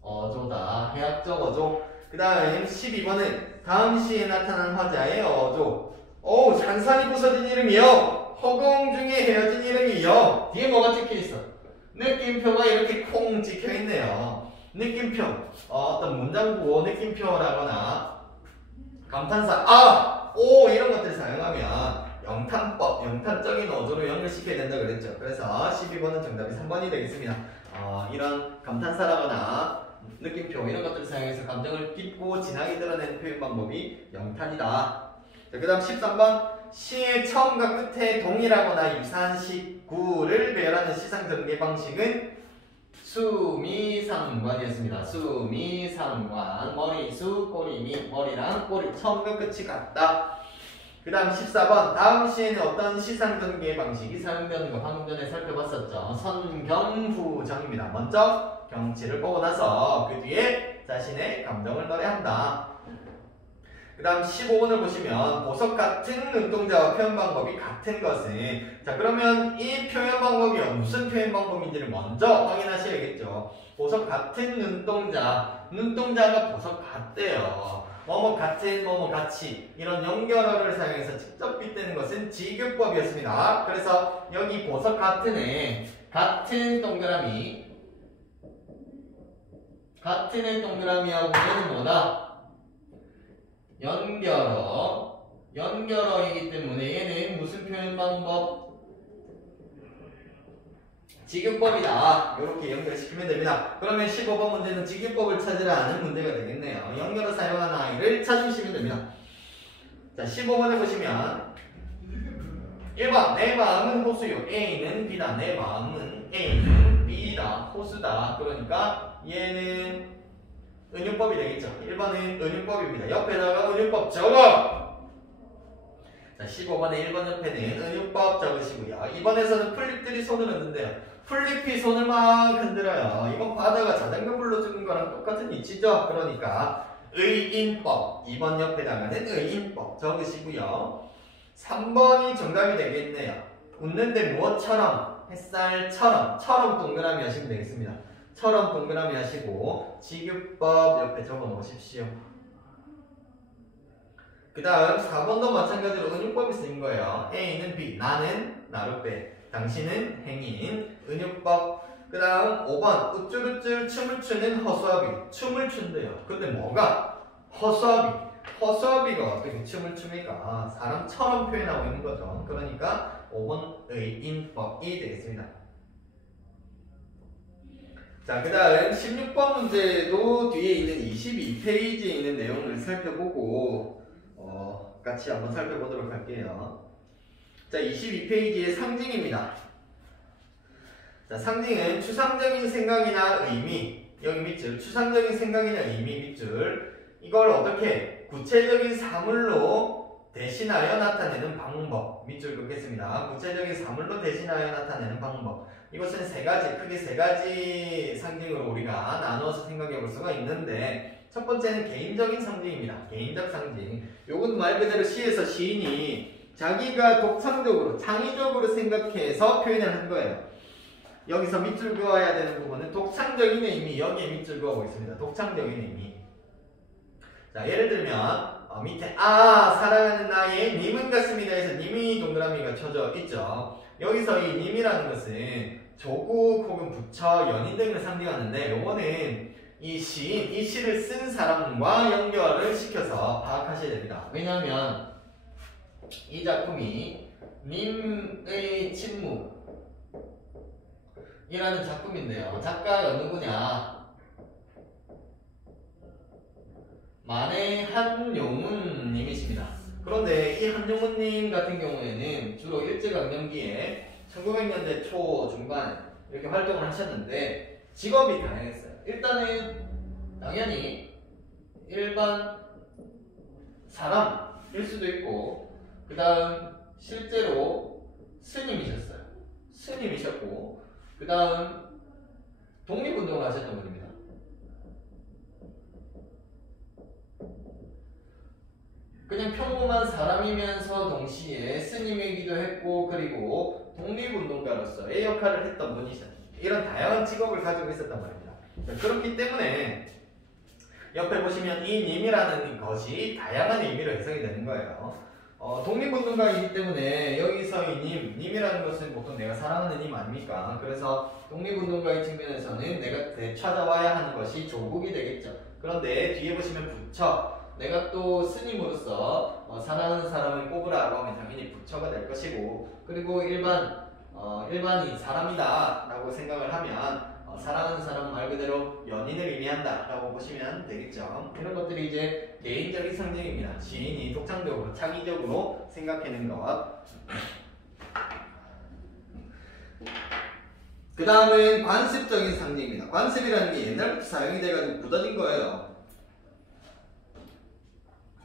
어조다. 해학적 어조. 그 다음 12번은 다음 시에 나타난 화자의 어조. 오, 잔산이 부서진 이름이요. 허공 중에 헤어진 이름이요. 뒤에 뭐가 찍혀있어? 느낌표가 이렇게 콩 찍혀있네요. 느낌표. 어떤 문장구어 느낌표라거나 감탄사, 오 이런 것들 사용하면 영탄법, 영탄적인 어조로 연결시켜야 된다 그랬죠. 그래서 12번은 정답이 3번이 되겠습니다. 이런 감탄사라거나 느낌표 이런 것들을 사용해서 감정을 깊고 진하게 드러내는 표현 방법이 영탄이다. 그 다음 13번 시의 처음과 끝에 동일하거나 유사한 시구를 배열하는 시상 전개 방식은 수미상관이었습니다. 수미상관. 머리수, 꼬리미, 머리랑 꼬리 처음과 끝이 같다. 그 다음 14번 다음 시에는 어떤 시상 전개 방식이 사용되는 거 방금 전에 살펴봤었죠. 선경후정입니다. 먼저 경치를 보고 나서 그 뒤에 자신의 감정을 노래한다. 그 다음 15번을 보시면 보석 같은 눈동자와 표현 방법이 같은 것은, 자 그러면 이 표현 방법이 무슨 표현 방법인지를 먼저 확인하셔야겠죠. 보석 같은 눈동자, 눈동자가 보석 같대요. 뭐뭐 같은, 뭐뭐 같이 이런 연결어를 사용해서 직접 빗대는 것은 직유법이었습니다. 그래서 여기 보석 같은에 같은 동그라미, 같은의 동그라미하고 얘는 뭐다? 연결어. 연결어이기 때문에 얘는 무슨 표현 방법? 직유법이다. 이렇게 연결시키면 됩니다. 그러면 15번 문제는 직유법을 찾으라는 문제가 되겠네요. 연결어 사용하는 아이를 찾으시면 됩니다. 자, 15번을 보시면 1번 내 마음은 호수요. A는 B다. 내 마음은 A는 B다. 호수다. 그러니까 얘는 은유법이 되겠죠. 1번은 은유법입니다. 옆에다가 은유법 적어! 자, 15번에 1번 옆에는 은유법 적으시고요. 2번에서는 플립들이 손을 흔든대요. 플립이 손을 막 흔들어요. 이건 바다가 자전거 불러주는 거랑 똑같은 이치죠. 그러니까 의인법. 2번 옆에다가는 의인법 적으시고요. 3번이 정답이 되겠네요. 웃는데 무엇처럼? 햇살처럼. 처럼 동그라미 하시면 되겠습니다. 처럼 동그라미 하시고 직유법 옆에 적어 놓으십시오. 그 다음 4번도 마찬가지로 은유법이 쓰인 거예요. A는 B, 나는 나로 빼, 당신은 행인, 은유법. 그 다음 5번 우쭐우쭐 춤을 추는 허수아비. 춤을 춘대요. 근데 뭐가? 허수아비. 허수아비가 어떻게 춤을 춥니까? 사람처럼 표현하고 있는 거죠. 그러니까 5번 의인법이 되겠습니다. 자, 그 다음 16번 문제도 뒤에 있는 22페이지에 있는 내용을 살펴보고 같이 한번 살펴보도록 할게요. 자, 22페이지의 상징입니다. 자, 상징은 추상적인 생각이나 의미, 여기 밑줄, 추상적인 생각이나 의미 밑줄, 이걸 어떻게 구체적인 사물로 대신하여 나타내는 방법, 밑줄 긋겠습니다. 구체적인 사물로 대신하여 나타내는 방법. 이것은 세 가지, 크게 세 가지 상징으로 우리가 나누어서 생각해 볼 수가 있는데, 첫 번째는 개인적인 상징입니다. 개인적 상징. 요건 말 그대로 시에서 시인이 자기가 독창적으로, 창의적으로 생각해서 표현을 한 거예요. 여기서 밑줄 그어야 되는 부분은 독창적인 의미, 여기에 밑줄 그어고 있습니다. 독창적인 의미. 자, 예를 들면 밑에 사랑하는 나의 님은 같습니다 해서 님이 동그라미가 쳐져 있죠. 여기서 이 님이라는 것은 조국 혹은 부처, 연인 등을 상징하는데, 요거는 이 시인, 이 시를 쓴 사람과 연결을 시켜서 파악하셔야 됩니다. 왜냐하면 이 작품이 님의 침묵 이라는 작품인데요. 작가가 누구냐? 만해 한용운님이십니다. 그런데 이 한용운님 같은 경우에는 주로 일제강점기에 1900년대 초 중반 이렇게 활동을 하셨는데 직업이 다양했어요. 일단은 당연히 일반 사람일 수도 있고, 그 다음 실제로 스님이셨어요. 스님이셨고, 그 다음 독립운동을 하셨던 분입니다. 그냥 평범한 사람이면서 동시에 스님이기도 했고, 그리고 독립운동가로서의 역할을 했던 분이셨죠. 이런 다양한 직업을 가지고 있었단 말입니다. 그렇기 때문에 옆에 보시면 이 님이라는 것이 다양한 의미로 해석이 되는 거예요. 독립운동가이기 때문에 여기서 이 님이라는 것은 보통 내가 사랑하는 님 아닙니까? 그래서 독립운동가의 측면에서는 내가 되찾아와야 하는 것이 조국이 되겠죠. 그런데 뒤에 보시면 부처, 내가 또 스님으로서 사랑하는 사람을 꼽으라고 하면 당연히 부처가 될 것이고, 그리고 일반인 사람이다 라고 생각을 하면 사랑하는 사람 말 그대로 연인을 의미한다 라고 보시면 되겠죠. 이런 것들이 이제 개인적인 상징입니다. 시인이 독창적으로 창의적으로 생각해낸 것. 그 다음은 관습적인 상징입니다. 관습이라는 게 옛날부터 사용이 돼가지고 굳어진 거예요.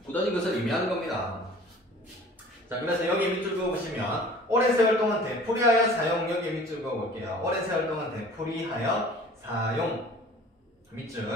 굳어진 것을 의미하는 겁니다. 자, 그래서 여기 밑줄 그어보시면 오랜 세월 동안 되풀이하여 사용, 여기 밑줄 그어볼게요. 오랜 세월 동안 되풀이하여 사용, 밑줄.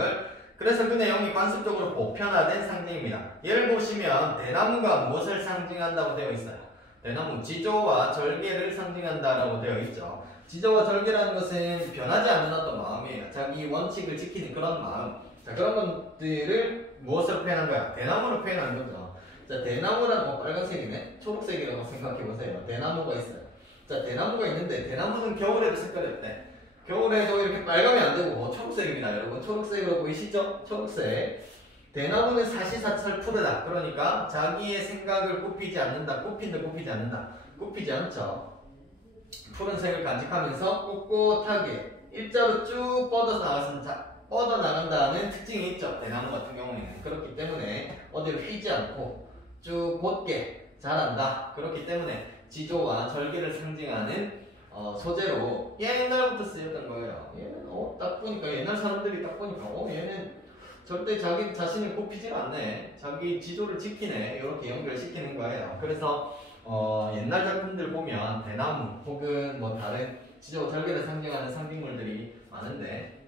그래서 그 내용이 관습적으로 보편화된 상징입니다. 예를 보시면 대나무가 무엇을 상징한다고 되어 있어요? 대나무, 지조와 절개를 상징한다라고 되어 있죠. 지조와 절개라는 것은 변하지 않는 어떤 마음이에요. 자기 원칙을 지키는 그런 마음. 자, 그런 것들을 무엇으로 표현한 거야? 대나무로 표현한 거죠. 자, 대나무란 빨간색이네? 초록색이라고 생각해보세요. 대나무가 있어요. 자, 대나무가 있는데 대나무는 겨울에도 색깔이 없대. 겨울에도 이렇게 빨가면 안 되고 초록색입니다. 여러분 초록색으로 보이시죠? 초록색. 대나무는 사시사철 푸르다. 그러니까 자기의 생각을 굽히지 않는다. 굽히지 않는다. 굽히지 않죠. 푸른색을 간직하면서 꼿꼿하게 일자로 쭉 뻗어나간다는 특징이 있죠. 대나무 같은 경우에는. 그렇기 때문에 어디로 휘지 않고 쭉 곧게 자란다. 그렇기 때문에 지조와 절개를 상징하는 소재로 옛날부터 쓰였던 거예요. 얘는 딱 보니까 옛날 사람들이 딱 보니까 얘는 절대 자기 자신을 굽히질 않네. 자기 지조를 지키네. 이렇게 연결시키는 거예요. 그래서 옛날 작품들 보면 대나무 혹은 뭐 다른 지조와 절개를 상징하는 상징물들이 많은데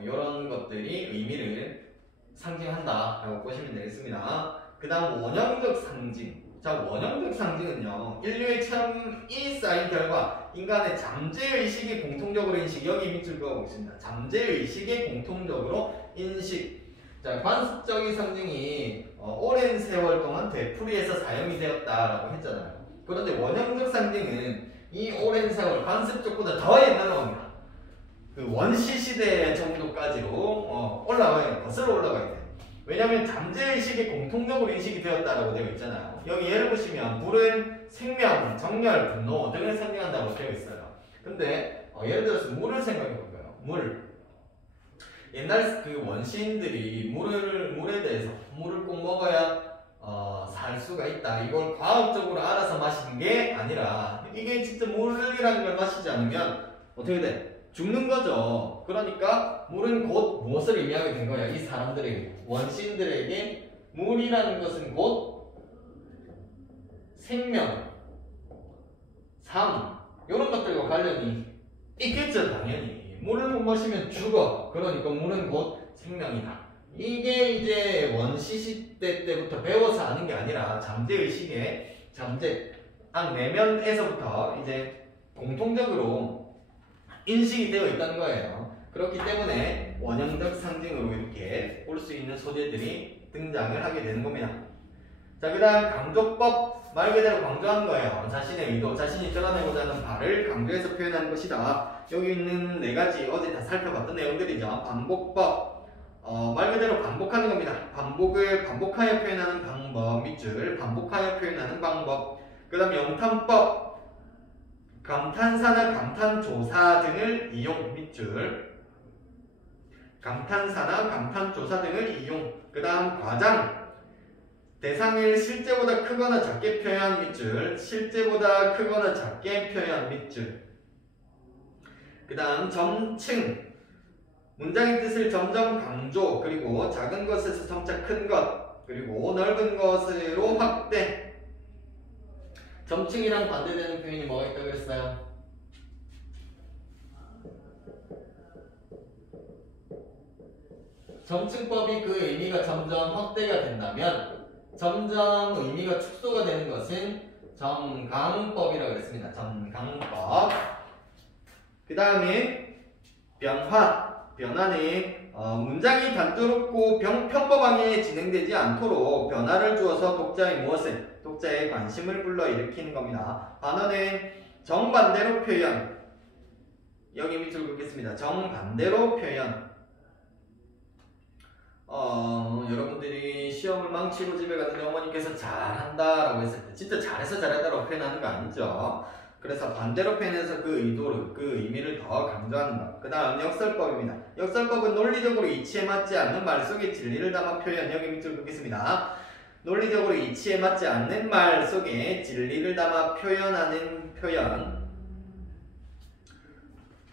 이런 것들이 의미를 상징한다라고 보시면 되겠습니다. 그 다음 원형적 상징. 자, 원형적 상징은요, 인류의 체험이 쌓인 결과 인간의 잠재의식이 공통적으로 인식, 여기 밑줄 그어보고 있습니다. 잠재의식이 공통적으로 인식. 자, 관습적인 상징이 오랜 세월 동안 되풀이해서 사용이 되었다라고 했잖아요. 그런데 원형적 상징은 이 오랜 세월, 관습적보다 더 옛날로 갑니다. 그 원시 시대 정도까지로 올라가요. 거슬러 올라가야 돼요. 왜냐하면 잠재의식이 공통적으로 인식이 되었다라고 되어 있잖아요. 여기 예를 보시면 물은 생명, 정열, 분노 등을 상징한다고 되어 있어요. 근데 예를 들어서 물을 생각해 볼까요? 물. 옛날 그 원시인들이 물에 대해서 물을 꼭 먹어야 살 수가 있다. 이걸 과학적으로 알아서 마시는 게 아니라 이게 진짜 물이라는 걸 마시지 않으면 어떻게 돼? 죽는 거죠. 그러니까 물은 곧 무엇을 의미하게 된 거야? 이 사람들에게, 원시인들에게 물이라는 것은 곧 생명, 삶 이런 것들과 관련이 있겠죠. 당연히 물을 못 마시면 죽어. 그러니까 물은 곧 생명이다. 이게 이제 원시 시대 때부터 배워서 아는 게 아니라 잠재의식의 잠재악 내면에서부터 이제 공통적으로 인식이 되어 있다는 거예요. 그렇기 때문에 원형적 상징으로 이렇게 볼 수 있는 소재들이 등장을 하게 되는 겁니다. 자, 그 다음 강조법. 말 그대로 강조한 거예요. 자신의 의도, 자신이 드러내고자 하는 바를 강조해서 표현하는 것이다. 여기 있는 네 가지 어제 다 살펴봤던 내용들이죠. 반복법. 말 그대로 반복하는 겁니다. 반복을 반복하여 표현하는 방법 밑줄, 반복하여 표현하는 방법. 그 다음 영탄법. 감탄사나 감탄조사 등을 이용 밑줄, 감탄사나 감탄조사 등을 이용. 그 다음 과장. 대상을 실제보다 크거나 작게 표현한 밑줄, 실제보다 크거나 작게 표현한 밑줄. 그 다음 점층. 문장의 뜻을 점점 강조, 그리고 작은 것에서 점차 큰 것, 그리고 넓은 것으로 확대. 점층이랑 반대되는 표현이 뭐가 있다고 그랬어요? 점층법이 그 의미가 점점 확대가 된다면 점점 의미가 축소가 되는 것은 점강법이라고 그랬습니다. 점강법. 그 다음에 변화는 문장이 단조롭고 평범하게 진행되지 않도록 변화를 주어서 독자의 관심을 불러일으키는 겁니다. 반어는 정반대로 표현. 여기 밑줄 긋겠습니다. 정반대로 표현. 여러분들이 시험을 망치고 집에 갔는데 어머니께서 잘한다 라고 했을 때 진짜 잘해서 잘했다라고 표현하는 거 아니죠. 그래서 반대로 표현해서 그 의도를, 그 의미를 더 강조하는 것. 그 다음 역설법입니다. 역설법은 논리적으로 이치에 맞지 않는 말 속에 진리를 담아 표현. 여기 밑줄 긋겠습니다. 논리적으로 이치에 맞지 않는 말 속에 진리를 담아 표현하는 표현.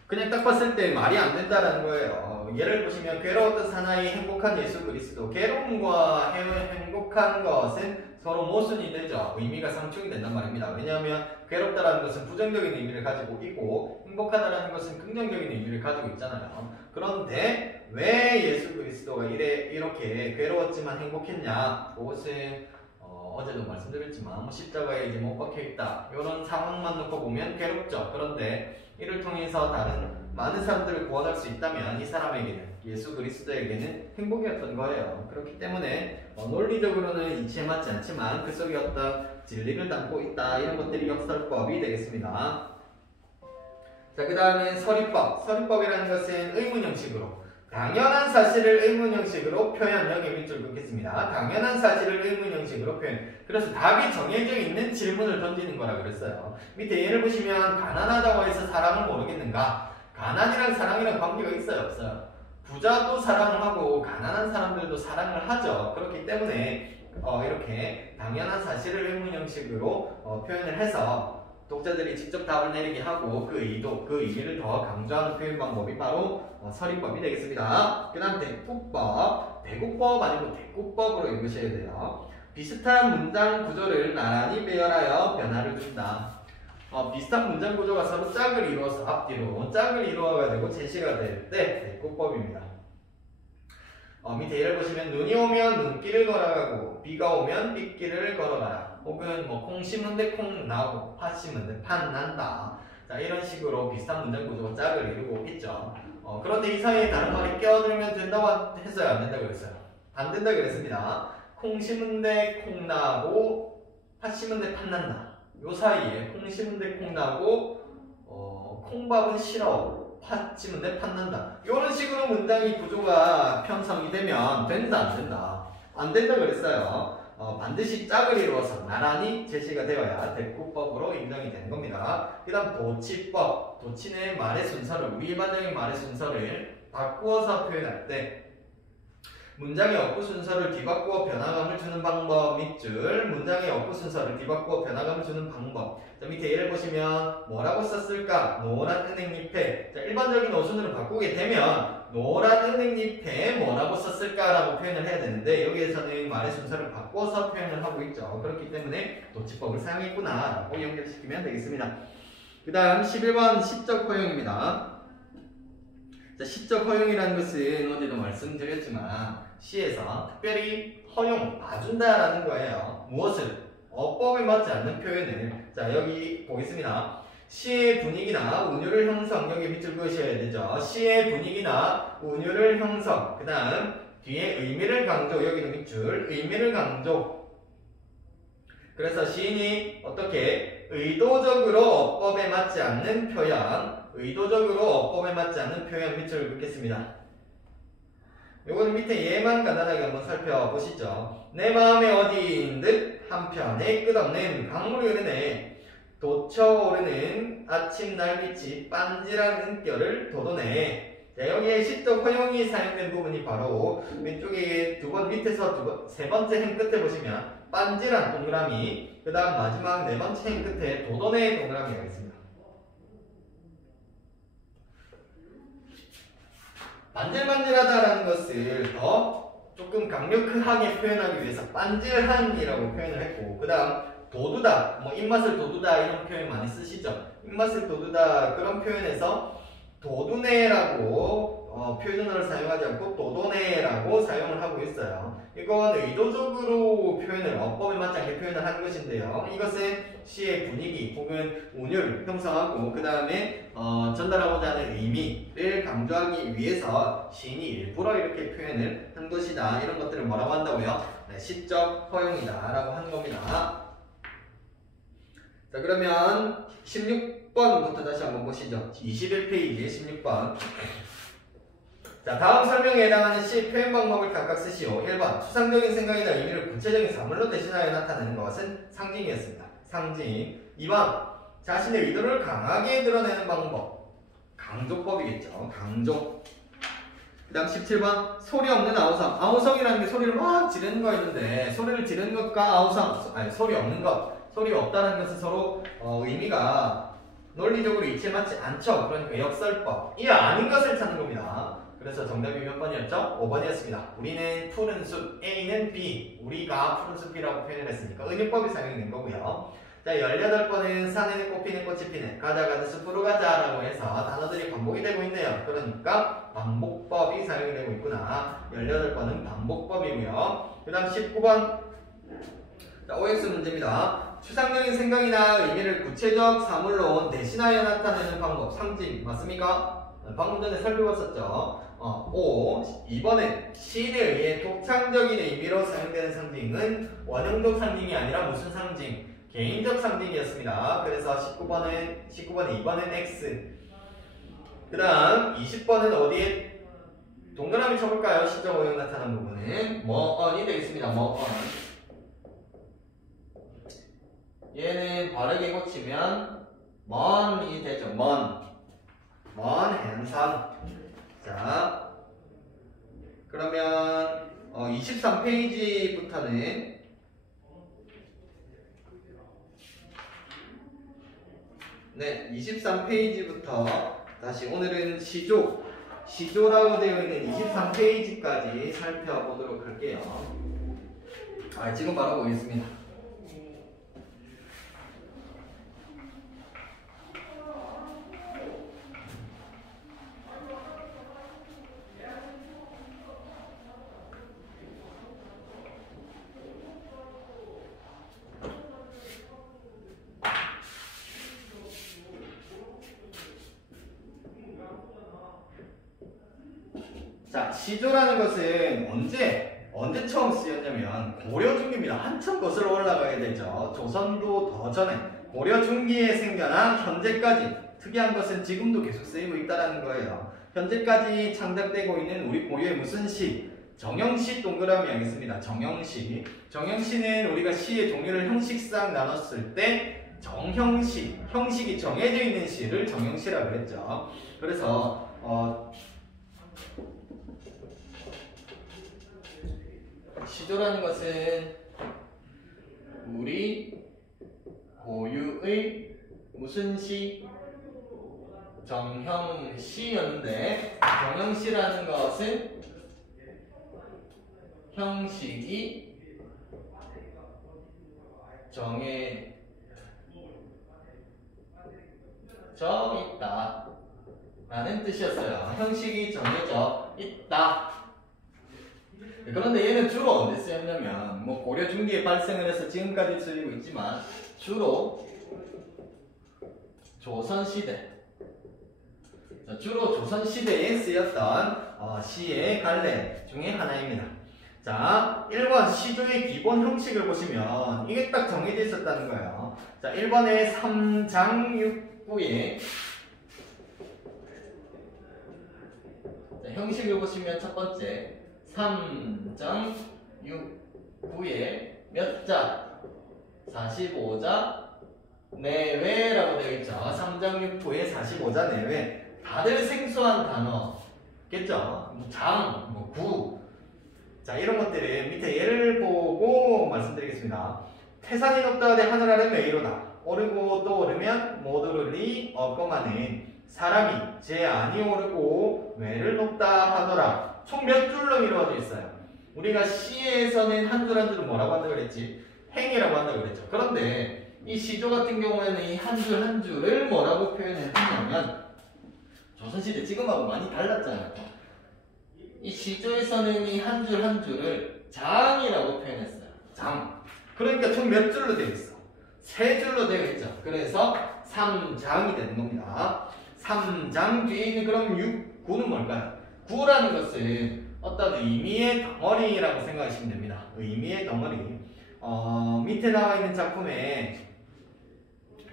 그냥 딱 봤을 때 말이 안 된다라는 거예요. 예를 보시면 괴로웠던 사나이 행복한 예수 그리스도. 괴로움과 행복한 것은 서로 모순이 되죠. 의미가 상충이 된단 말입니다. 왜냐하면 괴롭다라는 것은 부정적인 의미를 가지고 있고 행복하다라는 것은 긍정적인 의미를 가지고 있잖아요. 그런데 왜 예수 그리스도가 이렇게 괴로웠지만 행복했냐? 그것은 어제도 말씀드렸지만 십자가에 이제 못 박혀있다 이런 상황만 놓고 보면 괴롭죠. 그런데 이를 통해서 다른 많은 사람들을 구원할 수 있다면 이 사람에게는, 예수 그리스도에게는 행복이었던 거예요. 그렇기 때문에 논리적으로는 이치에 맞지 않지만 그 속에 어떤 진리를 담고 있다. 이런 것들이 역설법이 되겠습니다. 자, 그 다음에 서리법. 서리법이라는 것은 의문 형식으로 당연한 사실을 의문 형식으로 표현. 여기 밑줄 긋겠습니다. 당연한 사실을 의문 형식으로 표현. 그래서 답이 정해져 있는 질문을 던지는 거라 그랬어요. 밑에 예를 보시면 가난하다고 해서 사랑을 모르겠는가? 가난이랑 사랑이랑 관계가 있어요, 없어요? 부자도 사랑을 하고 가난한 사람들도 사랑을 하죠. 그렇기 때문에 이렇게 당연한 사실을 의문 형식으로 표현을 해서 독자들이 직접 답을 내리게 하고 그 의도, 그 의미를 더 강조하는 표현 방법이 바로 서리법이 되겠습니다. 그 다음 대꾸법. 대구법 아니고 대꾸법으로 읽으셔야 돼요. 비슷한 문장 구조를 나란히 배열하여 변화를 준다. 비슷한 문장 구조가 서로 짝을 이루어서 앞뒤로 짝을 이루어가지고 제시가 될 때 대꾸법입니다. 밑에 예를 보시면 눈이 오면 눈길을 걸어가고 비가 오면 빗길을 걸어가라. 혹은 콩 심은데 콩 나고 팥 심은데 팥 난다. 자, 이런 식으로 비슷한 문장 구조가 짝을 이루고 있죠. 그런데 이 사이에 다른 말이 껴들면 된다고 했어요? 안 된다고 그랬어요? 안 된다고 그랬습니다. 콩 심은데 콩 나고 팥 심은데 팥 난다. 요 사이에 콩 심은데 콩 나고 콩밥은 싫어 팥 심은데 팥 난다. 이런 식으로 문장이 구조가 편성이 되면 된다 안 된다? 안 된다 그랬어요. 반드시 짝을 이루어서 나란히 제시가 되어야 대꾸법으로 인정이 되는 겁니다. 그 다음 도치법. 도치는 말의 순서를, 우리 일반적인 말의 순서를 바꾸어서 표현할 때 문장의 어구 순서를 뒤바꾸어 변화감을 주는 방법 밑줄. 문장의 어구 순서를 뒤바꾸어 변화감을 주는 방법. 자, 밑에 예를 보시면 뭐라고 썼을까? 노란 은행잎에. 자, 일반적인 어순으로 바꾸게 되면 노란 은행잎에 뭐라고 썼을까라고 표현을 해야 되는데 여기에서는 말의 순서를 바꿔서 표현을 하고 있죠. 그렇기 때문에 도치법을 사용했구나라고 연결시키면 되겠습니다. 그 다음 11번 시적 허용입니다. 자, 시적 허용이라는 것은 어제도 말씀드렸지만 시에서 특별히 허용, 봐준다라는 거예요. 무엇을? 어법에 맞지 않는 표현을. 자, 여기 보겠습니다. 시의 분위기나 운율을 형성, 여기 밑줄 그으셔야 되죠. 시의 분위기나 운율을 형성. 그 다음 뒤에 의미를 강조, 여기도 밑줄, 의미를 강조. 그래서 시인이 어떻게 의도적으로 어법에 맞지 않는 표현, 의도적으로 어법에 맞지 않는 표현 밑줄 긋겠습니다. 요거는 밑에 얘만 간단하게 한번 살펴보시죠. 내 마음의 어디인 듯 한편에 끝없는 강물이 흐르네. 돋쳐오르는 아침 날빛이 빤질한 은결을 돋워내. 자, 여기에 시적 허용이 사용된 부분이 바로 왼쪽에 두 번 밑에서 세 번째 행 끝에 보시면 빤질한 동그라미, 그 다음 마지막 네 번째 행 끝에 돋워내 동그라미가 있습니다. 반질반질하다라는 것을 더 조금 강력하게 표현하기 위해서 반질한이라고 표현을 했고, 그 다음 도두다, 뭐 입맛을 도두다 이런 표현 많이 쓰시죠. 입맛을 도두다 그런 표현에서 도두네라고 표준어를 사용하지 않고 도도네라고 사용을 하고 있어요. 이건 의도적으로 표현을 어법에 맞지 않게 표현을 하는 것인데요. 이것은 시의 분위기 혹은 운율 형성하고 그 다음에 전달하고자 하는 의미를 강조하기 위해서 시인이 일부러 이렇게 표현을 한 것이다. 이런 것들을 뭐라고 한다고요? 네, 시적 허용이다 라고 하는 겁니다. 자, 그러면 16번부터 다시 한번 보시죠. 21페이지 16번. 자, 다음 설명에 해당하는 시 표현 방법을 각각 쓰시오. 1번 추상적인 생각이나 의미를 구체적인 사물로 대신하여 나타내는 것은 상징이었습니다. 상징. 2번 자신의 의도를 강하게 드러내는 방법. 강조법이겠죠. 강조. 그 다음 17번 소리 없는 아우성. 아우성이라는 게 소리를 막 지르는 거였는데 소리를 지르는 것과 아우성, 아니 소리 없는 것, 소리 없다는 것은 서로 의미가 논리적으로 일치맞지 않죠. 그러니까 역설법. 이 아닌 것을 찾는 겁니다. 그래서 정답이 몇 번이었죠? 5번이었습니다. 우리는 푸른 숲, A는 B. 우리가 푸른 숲이라고 표현을 했으니까 은유법이 사용된 거고요. 자, 18번은 산에는 꽃피는 꽃이 피네. 가자 가자 숲으로 가자라고 해서 단어들이 반복이 되고 있네요. 그러니까 반복법이 사용이 되고 있구나. 18번은 반복법이고요. 그 다음 19번. 자, OX 문제입니다. 추상적인 생각이나 의미를 구체적 사물로 대신하여 나타내는 방법. 상징 맞습니까? 방금 전에 살펴봤었죠. 2번은 시인에 의해 독창적인 의미로 사용되는 상징은 원형적 상징이 아니라 무슨 상징? 개인적 상징이었습니다. 그래서 19번은 2번은 X. 그 다음 20번은 어디에 동그라미 쳐볼까요? 시적 오형 나타난 부분은 뭐언이 되겠습니다. 뭐언. 얘는 바르게 고치면 먼이 되죠. 먼 행선. 자, 그러면 23페이지부터는 네, 23페이지부터 다시 오늘은 시조라고 되어 있는 23페이지까지 살펴보도록 할게요. 지금 바로 보겠습니다. 자, 시조라는 것은 언제 처음 쓰였냐면 고려 중기입니다. 한참 거슬러 올라가야 되죠. 조선도 더 전에 고려 중기에 생겨난 현재까지. 특이한 것은 지금도 계속 쓰이고 있다는 거예요. 현재까지 창작되고 있는 우리 고유의 무슨 시? 정형시 동그라미 하겠습니다. 정형시. 정형시는 우리가 시의 종류를 형식상 나눴을 때 정형시, 형식이 정해져 있는 시를 정형시라고 했죠. 그래서 시조라는 것은 우리 고유의 무슨 시? 정형시였는데, 정형시라는 것은 형식이 정해져 있다 라는 뜻이었어요. 형식이 정해져 있다. 그런데 얘는 주로 언제 쓰였냐면, 뭐 고려 중기에 발생을 해서 지금까지 쓰이고 있지만 주로 조선시대, 주로 조선시대에 쓰였던 시의 갈래 중에 하나입니다. 자, 1번 시조의 기본 형식을 보시면 이게 딱 정해져 있었다는 거예요. 자, 1번에 삼장육부의 형식을 보시면 첫 번째 삼장육부의 몇 자? 45자 내외라고 되어 있죠. 삼장육부의 45자 내외. 다들 생소한 단어겠죠. 뭐 장, 뭐 구. 자, 이런 것들을 밑에 예를 보고 말씀드리겠습니다. 태산이 높다 하되 하늘 아래 메이로다. 오르고 또 오르면 못 오르리 없거만은 사람이 제 안이 오르고 외를 높다 하더라. 총 몇 줄로 이루어져 있어요? 우리가 시에서는 한 줄 한 줄은 뭐라고 한다고 그랬지? 행이라고 한다고 그랬죠. 그런데 이 시조 같은 경우에는 이 한 줄 한 줄을 뭐라고 표현했냐면, 조선시대 지금하고 많이 달랐잖아요. 이 시조에서는 이 한 줄 한 줄을 장이라고 표현했어요. 장. 그러니까 총 몇 줄로 되어 있어? 세 줄로 되어 있죠. 그래서 삼장이 되는 겁니다. 삼장 뒤에 있는 그럼 구는 뭘까요? 구라는 것은 어떤 의미의 덩어리라고 생각하시면 됩니다. 의미의 덩어리. 밑에 나와 있는 작품의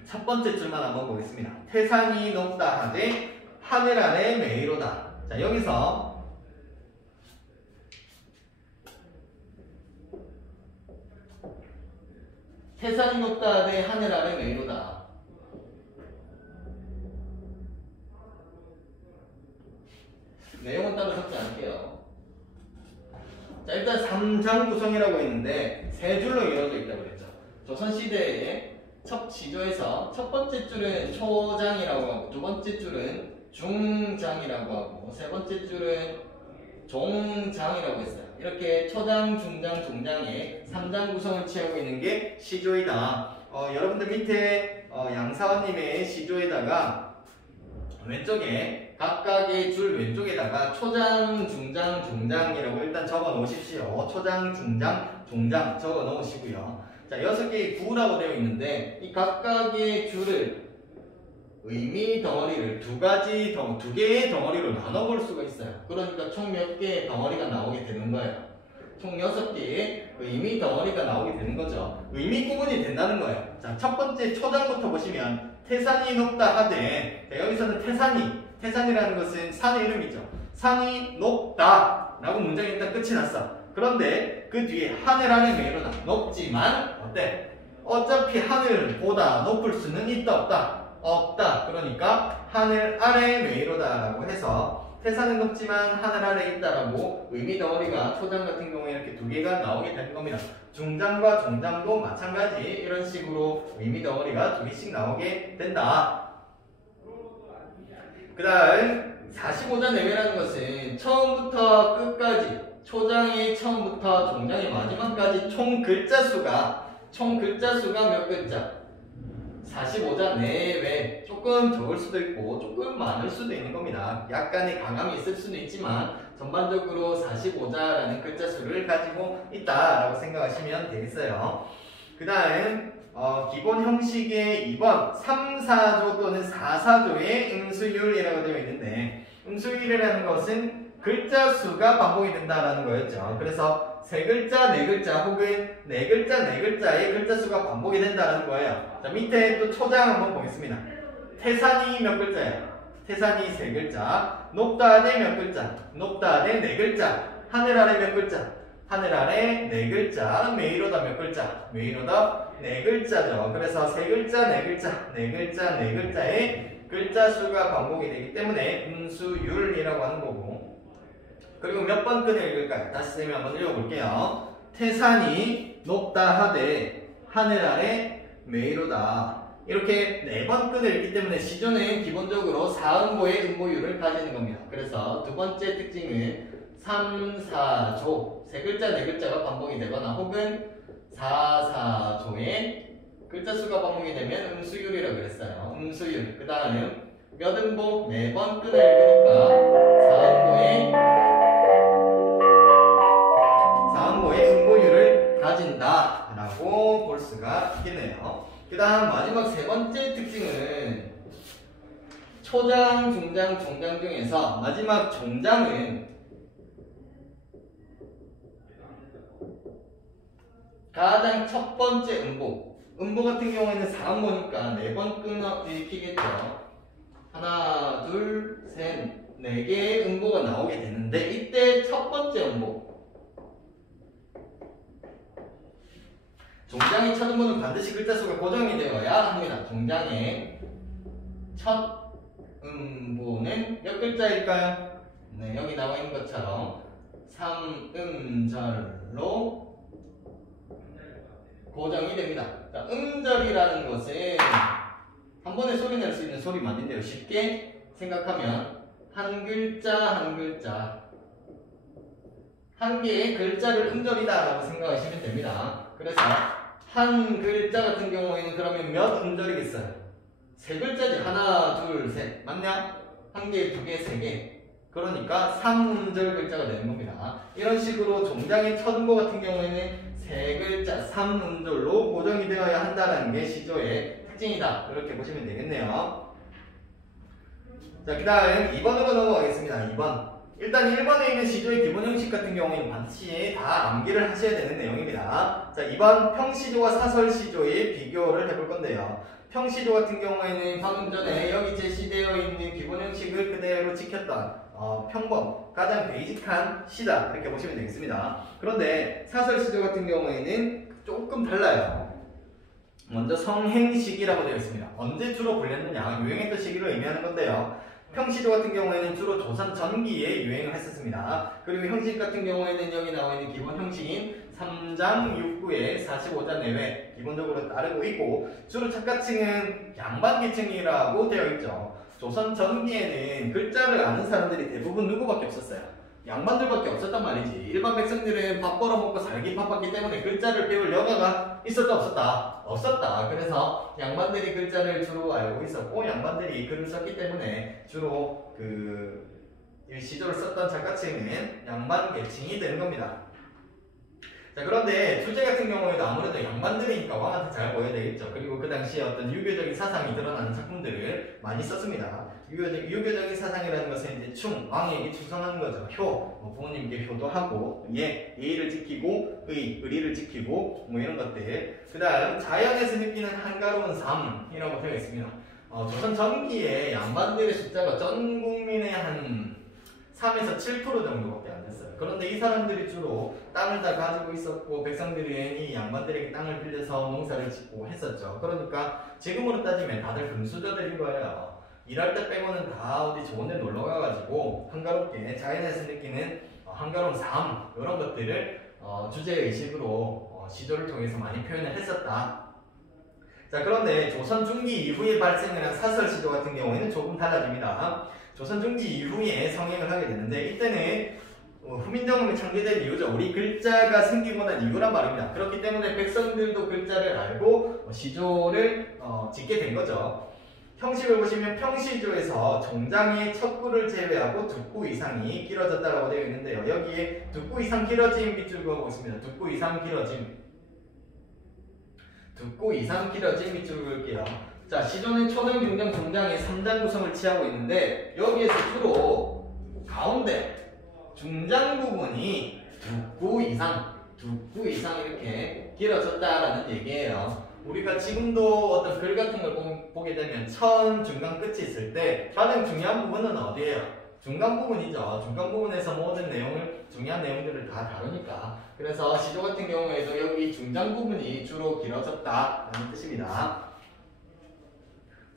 첫 번째 줄만 한번 보겠습니다. 태산이 높다 하되 하늘 아래 메이로다. 자, 여기서 태산이 높다 하되 하늘 아래 메이로다. 내용은 따로 적지 않을게요. 자, 일단 삼장 구성이라고 했는데 세 줄로 이루어져 있다고 그랬죠. 조선시대의 첫 시조에서 첫 번째 줄은 초장이라고 하고, 두 번째 줄은 중장이라고 하고, 세 번째 줄은 종장이라고 했어요. 이렇게 초장, 중장, 종장의 3장 구성을 취하고 있는 게 시조이다. 여러분들 밑에 양사원님의 시조에다가 왼쪽에 각각의 줄 왼쪽에다가 초장, 중장, 종장이라고 일단 적어 놓으십시오. 초장, 중장, 종장 적어 놓으시고요. 자, 6개의 구라고 되어 있는데 이 각각의 줄을 의미 덩어리를 두 개의 덩어리로 나눠볼 수가 있어요. 그러니까 총 몇 개의 덩어리가 나오게 되는 거예요. 총 6개의 의미 덩어리가 나오게 되는 거죠. 의미 구분이 된다는 거예요. 자, 첫 번째 초장부터 보시면 태산이 높다 하되, 자, 여기서는 태산이라는 것은 산의 이름이죠. 산이 높다 라고 문장이 일단 끝이 났어. 그런데 그 뒤에 하늘 아래 메이로다. 높지만 어때? 어차피 하늘보다 높을 수는 있다 없다? 없다. 그러니까 하늘 아래 메이로다 라고 해서 태산은 높지만 하늘 아래 있다라고 의미 덩어리가 초장 같은 경우에 이렇게 두 개가 나오게 되는 겁니다. 중장과 종장도 마찬가지 이런 식으로 의미 덩어리가 두 개씩 나오게 된다. 그 다음 45자 내외라는 것은 처음부터 끝까지, 초장의 처음부터 종장의 마지막까지 총 글자 수가 몇 글자? 45자 내외. 조금 적을 수도 있고 조금 많을 수도 있는 겁니다. 약간의 가감이 있을 수도 있지만 전반적으로 45자라는 글자 수를 가지고 있다라고 생각하시면 되겠어요. 그 다음 기본 형식의 2번 3, 4조 또는 4, 4조의 음수율이라고 되어 있는데, 음수율이라는 것은 글자 수가 반복이 된다라는 거였죠. 그래서 세 글자, 네 글자 혹은 네 글자, 네 글자의 글자 수가 반복이 된다는 거예요. 자, 밑에 또 초장 한번 보겠습니다. 태산이 몇 글자예요? 태산이 세 글자. 높다 하되 몇 글자? 높다 하되 네 글자. 하늘 아래 몇 글자? 하늘 아래 네 글자. 메이로다 몇 글자? 메이로다 네 글자죠. 그래서 세 글자, 네 글자, 네 글자, 네 글자의 글자 수가 반복이 되기 때문에 음수율이라고 하는 거고. 그리고 몇 번 끈을 읽을까요? 다시 쌤이 한번 읽어볼게요. 태산이 높다 하되 하늘 아래 메이로다. 이렇게 4번 끈을 읽기 때문에 시조는 기본적으로 4음보의 음보율을 가지는 겁니다. 그래서 두 번째 특징은 3, 4조 3글자 4글자가 반복이 되거나 혹은 4, 4조의 글자 수가 반복이 되면 음수율이라고 그랬어요. 음수율. 그 다음 몇 음보? 4번 끈을 읽으니까 4음보의 음보율을 가진다 라고 볼 수가 있겠네요. 그 다음 마지막 3번째 특징은 초장, 중장, 종장 중에서 마지막 종장은 가장 첫 번째 음보. 음보 같은 경우에는 4음보니까 4번 끊어 읽히겠죠. 하나, 둘, 셋, 4개의 음보가 나오게 되는데 이때 첫 번째 음보. 종장의 첫 음보는 반드시 글자 수가 고정이 되어야 합니다. 종장의 첫 음보는 몇 글자일까요? 네, 여기 나와 있는 것처럼 3음절로 고정이 됩니다. 자, 음절이라는 것은 한 번에 소리 낼 수 있는 소리만인데요. 쉽게 생각하면 한 글자 한 글자 한 개의 글자를 음절이다 라고 생각하시면 됩니다. 그래서 한 글자 같은 경우에는 그러면 몇 음절이겠어요? 3글자지. 하나, 둘, 셋. 맞냐? 한 개, 두 개, 세 개. 그러니까 3음절 글자가 되는 겁니다. 이런 식으로 종장의 첫 음보 같은 경우에는 3글자 3음절로 고정이 되어야 한다는 게 시조의 특징이다. 이렇게 보시면 되겠네요. 자, 그 다음 2번으로 넘어가겠습니다. 2번. 일단 1번에 있는 시조의 기본 형식 같은 경우에는 반드시 다 암기를 하셔야 되는 내용입니다. 자, 2번 평시조와 사설시조의 비교를 해볼 건데요. 평시조 같은 경우에는 방금 전에 여기 제시되어 있는 기본 형식을 그대로 지켰던 평범, 가장 베이직한 시다 이렇게 보시면 되겠습니다. 그런데 사설시조 같은 경우에는 조금 달라요. 먼저 성행시기라고 되어 있습니다. 언제 주로 불렸느냐, 유행했던 시기를 의미하는 건데요. 평시조 같은 경우에는 주로 조선 전기에 유행을 했었습니다. 그리고 형식 같은 경우에는 여기 나와 있는 기본 형식인 3장 6구에 45자 내외 기본적으로 따르고 있고, 주로 착가층은 양반계층이라고 되어 있죠. 조선 전기에는 글자를 아는 사람들이 대부분 누구밖에 없었어요? 양반들밖에 없었단 말이지. 일반 백성들은 밥 벌어먹고 살기 바빴기 때문에 글자를 배울 여가가 있었다 없었다? 없었다. 그래서 양반들이 글자를 주로 알고 있었고, 양반들이 글을 썼기 때문에 주로 이 시조를 썼던 작가층은 양반계층이 되는 겁니다. 자, 그런데 주제 같은 경우에도 아무래도 양반들이니까 왕한테 잘 보여야 되겠죠. 그리고 그 당시에 어떤 유교적인 사상이 드러나는 작품들을 많이 썼습니다. 유교적인 사상이라는 것은 이제 왕에게 충성하는 거죠. 부모님께 효도하고, 예의를 지키고, 의리를 지키고, 뭐 이런 것들. 그 다음, 자연에서 느끼는 한가로운 삶이라고 되어 있습니다. 조선 전기에 양반들의 숫자가 전 국민의 한 3에서 7% 정도밖에 안 됐어요. 그런데 이 사람들이 주로 땅을 다 가지고 있었고, 백성들이 이 양반들에게 땅을 빌려서 농사를 짓고 했었죠. 그러니까 지금으로 따지면 다들 금수저들인 거예요. 일할 때 빼고는 다 어디 좋은 데 놀러 가가지고 한가롭게 자연에서 느끼는 한가로운 삶, 이런 것들을 주제의식으로 시조를 통해서 많이 표현을 했었다. 자, 그런데 조선 중기 이후에 발생을 한 사설시조 같은 경우에는 조금 달라집니다. 조선 중기 이후에 성행을 하게 되는데, 이때는 후민정음이 창제된 이유죠. 우리 글자가 생기고 난 이유란 말입니다. 그렇기 때문에 백성들도 글자를 알고 시조를 짓게 된 거죠. 형식을 보시면 평시조에서 종장의 첫 구를 제외하고 두 구 이상이 길어졌다고 되어 있는데요. 여기에 두 구 이상 길어짐 밑줄 그어보고 있습니다. 두 구 이상 길어짐. 두 구 이상 길어짐 밑줄 그을게요. 자, 시조는 초등, 중장, 종장의 3장 구성을 취하고 있는데, 여기에서 주로 가운데 중장 부분이 두 구 이상 이렇게 길어졌다라는 얘기예요. 우리가 지금도 어떤 글 같은 걸 보게 되면 천, 중간, 끝이 있을 때 가장 중요한 부분은 어디예요? 중간 부분이죠. 중간 부분에서 모든 중요한 내용들을 다 다루니까. 그래서 시조 같은 경우에도 여기 중장 부분이 주로 길어졌다라는 뜻입니다.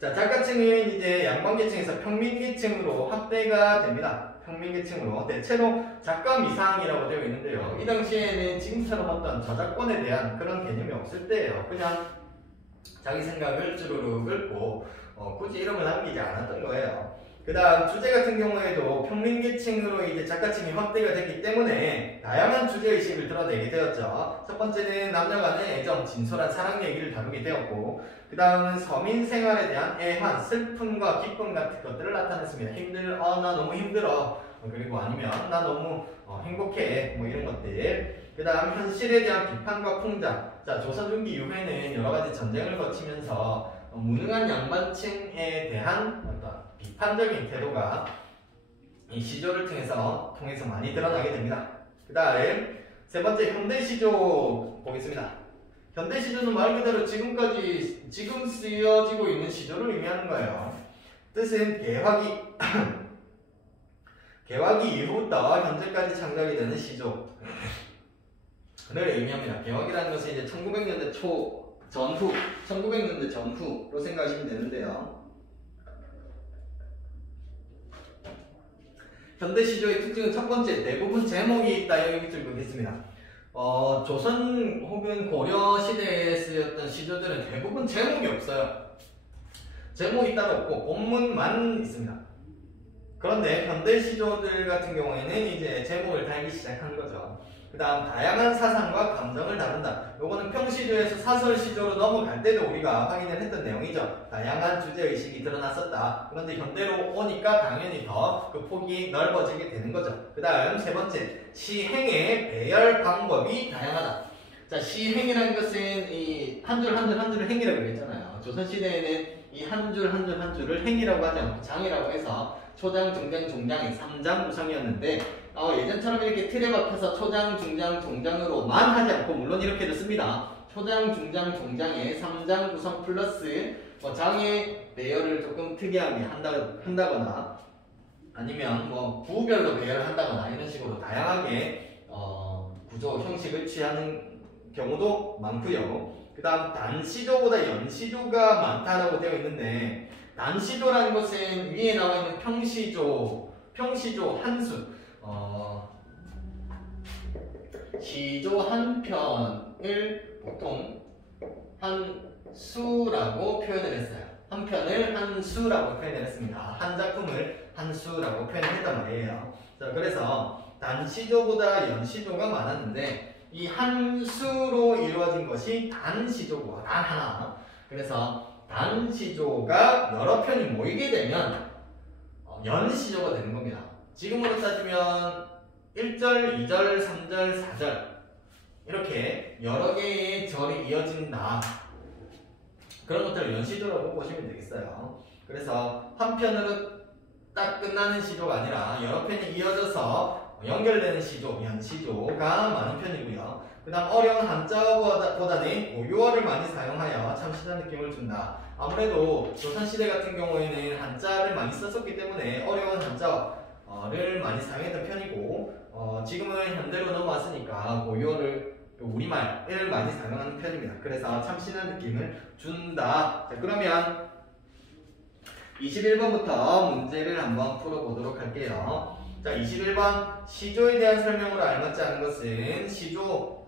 자, 작가층은 이제 양반계층에서 평민계층으로 확대가 됩니다. 평민계층으로 대체로 작가미상이라고 되어 있는데요. 이 당시에는 지금처럼 어떤 저작권에 대한 그런 개념이 없을 때예요. 그냥 자기 생각을 쭈루룩 읊고 굳이 이름을 남기지 않았던 거예요. 그 다음 주제 같은 경우에도 평민계층으로 이제 작가층이 확대가 됐기 때문에 다양한 주제의식을 드러내게 되었죠. 첫 번째는 남녀 간의 애정, 진솔한 사랑 얘기를 다루게 되었고, 그 다음은 서민 생활에 대한 애환, 슬픔과 기쁨 같은 것들을 나타냈습니다. 나 너무 힘들어. 그리고 아니면 나 너무 행복해. 뭐 이런 것들. 그 다음 현실에 대한 비판과 풍자. 자, 조선 중기 이후에는 여러 가지 전쟁을 거치면서 무능한 양반층에 대한 어떤 비판적인 태도가 이 시조를 통해서 많이 드러나게 됩니다. 그 다음 세 번째 현대시조 보겠습니다. 현대시조는 말 그대로 지금 쓰여지고 있는 시조를 의미하는 거예요. 뜻은 개화기 이후부터 현재까지 창작이 되는 시조를 의미합니다. 개화기라는 것은 이제 1900년대 전후, 1900년대 전후로 생각하시면 되는데요. 현대시조의 특징은 첫 번째, 대부분 제목이 있다. 여기 줄 보겠습니다. 조선 혹은 고려 시대에 쓰였던 시조들은 대부분 제목이 없어요. 제목이 따로 없고 본문만 있습니다. 그런데 현대시조들 같은 경우에는 이제 제목을 달기 시작한 거죠. 그 다음 다양한 사상과 감정을 다룬다. 요거는 평시조에서 사설시조로 넘어갈 때도 우리가 확인을 했던 내용이죠. 다양한 주제의식이 드러났었다. 그런데 현대로 오니까 당연히 더 그 폭이 넓어지게 되는 거죠. 그 다음 세 번째, 시행의 배열 방법이 다양하다. 자, 시행이라는 것은 이 한 줄 한 줄 한 줄을 행이라고 했잖아요. 조선시대에는 이 한 줄 한 줄 한 줄을 행이라고 하지 않고 장이라고 해서 초장, 중장, 종장이 3장 구성이었는데 예전처럼 이렇게 틀에 박혀서 초장, 중장, 종장으로만 하지 않고 물론 이렇게도 씁니다. 초장, 중장, 종장의 3장 구성 플러스 장의 배열을 조금 특이하게 한다거나 아니면 부별로 배열을 한다거나 이런 식으로 다양하게 구조, 형식을 취하는 경우도 많고요. 그 다음 단시조보다 연시조가 많다라고 되어 있는데 단시조라는 것은 위에 나와 있는 평시조 한수 시조 한 편을 보통 한수라고 표현을 했어요. 한 편을 한수라고 표현을 했습니다. 한 작품을 한수라고 표현을 했단 말이에요. 자, 그래서 단시조보다 연시조가 많았는데 이 한수로 이루어진 것이 단시조고 단 하나. 그래서 단시조가 여러 편이 모이게 되면 연시조가 되는 겁니다. 지금으로 따지면 1절, 2절, 3절, 4절 이렇게 여러 개의 절이 이어진다. 그런 것들을 연시조라고 보시면 되겠어요. 그래서 한 편으로 딱 끝나는 시조가 아니라 여러 편이 이어져서 연결되는 시조, 연시조가 많은 편이고요. 그 다음 어려운 한자어보다는 고유어를 많이 사용하여 참신한 느낌을 준다. 아무래도 조선시대 같은 경우에는 한자를 많이 썼었기 때문에 어려운 한자어를 많이 사용했던 편이고 지금은 현대로 넘어왔으니까 고유어를 우리말을 많이 사용하는 편입니다. 그래서 참신한 느낌을 준다. 자, 그러면 21번부터 문제를 한번 풀어보도록 할게요. 자, 21번 시조에 대한 설명으로 알맞지 않은 것은 시조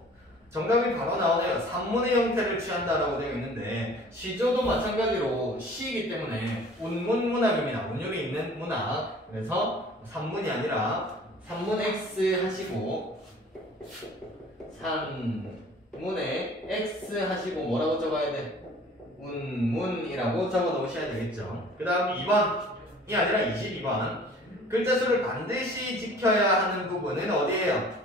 정답이 바로 나오네요. 산문의 형태를 취한다라고 되어 있는데 시조도 마찬가지로 시이기 때문에 운문문학입니다. 운율이 있는 문학. 그래서 산문이 아니라 산문 X 하시고 산문에 X 하시고 뭐라고 적어야 돼? 운문이라고 적어 놓으셔야 되겠죠. 그 다음 2번이 아니라 22번 글자 수를 반드시 지켜야 하는 부분은 어디예요?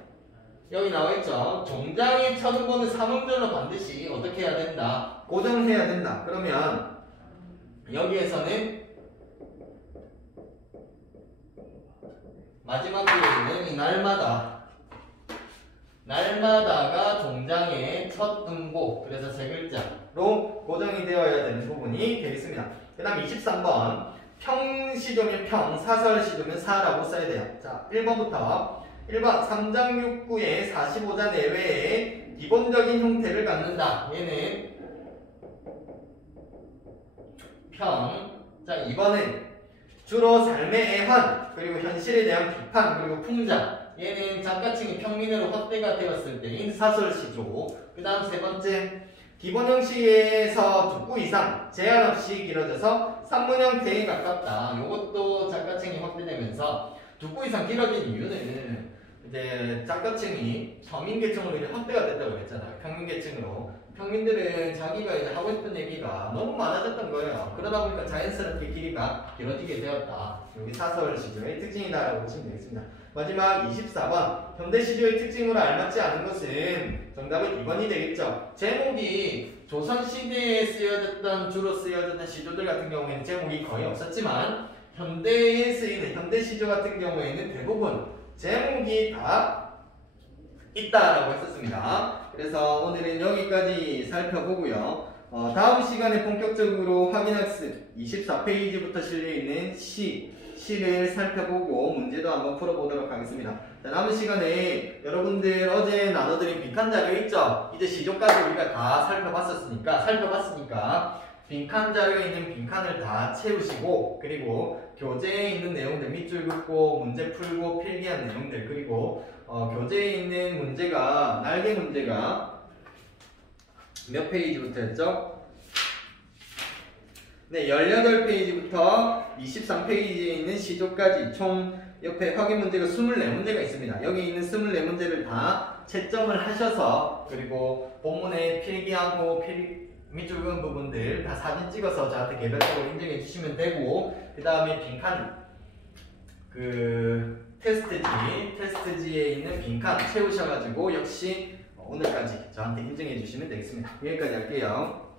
여기 나와있죠. 종장의 첫 음보는 3음절로 반드시 어떻게 해야 된다? 고정해야 된다. 그러면 여기에서는 마지막 글에는 이 날마다가 종장의 첫 음보, 그래서 세 글자로 고정이 되어야 되는 부분이 되겠습니다. 그 다음 23번 평시조면 평, 사설시조면 사라고 써야 돼요. 자, 1번부터 1번 3장 6구의 45자 내외의 기본적인 형태를 갖는다. 얘는 평. 자, 2번은 주로 삶의 애환, 그리고 현실에 대한 비판, 그리고 풍자. 얘는 작가층이 평민으로 확대가 되었을 때인 사설시조. 그 다음 세 번째, 기본 형식에서 두 구 이상, 제한 없이 길어져서 산문 형태에 가깝다. 이것도 작가층이 확대되면서 두 구 이상 길어진 이유는 이제 작가층이 서민계층으로 이제 확대가 됐다고 했잖아요. 평민계층으로. 평민들은 자기가 이제 하고 싶은 얘기가 너무 많아졌던 거예요. 그러다 보니까 자연스럽게 길이가 길어지게 되었다. 여기 사설 시조의 특징이다라고 보시면 되겠습니다. 마지막 24번. 현대 시조의 특징으로 알맞지 않은 것은 정답은 2번이 되겠죠. 제목이 조선시대에 주로 쓰여졌던 시조들 같은 경우에는 제목이 거의 없었지만 현대에 쓰이는 현대 시조 같은 경우에는 대부분 제목이 다 있다라고 했었습니다. 그래서 오늘은 여기까지 살펴보고요. 다음 시간에 본격적으로 확인학습 24페이지부터 실려있는 시를 살펴보고 문제도 한번 풀어보도록 하겠습니다. 자, 남은 시간에 여러분들 어제 나눠드린 빈칸 자료 있죠? 이제 시조까지 우리가 다 살펴봤으니까 빈칸 자료에 있는 빈칸을 다 채우시고, 그리고 교재에 있는 내용들 밑줄 긋고 문제 풀고 필기한 내용들, 그리고 교재에 있는 문제가 날개 문제가 몇 페이지부터였죠? 네, 18페이지부터 23페이지에 있는 시조까지 총 옆에 확인 문제가 24문제가 있습니다. 여기 있는 24문제를 다 채점을 하셔서, 그리고 본문에 필기하고 밑줄 그은 부분들 다 사진 찍어서 저한테 개별적으로 인증해 주시면 되고, 그 다음에 빈칸 테스트지에 있는 빈칸 채우셔가지고 역시 오늘까지 저한테 인증해 주시면 되겠습니다. 여기까지 할게요.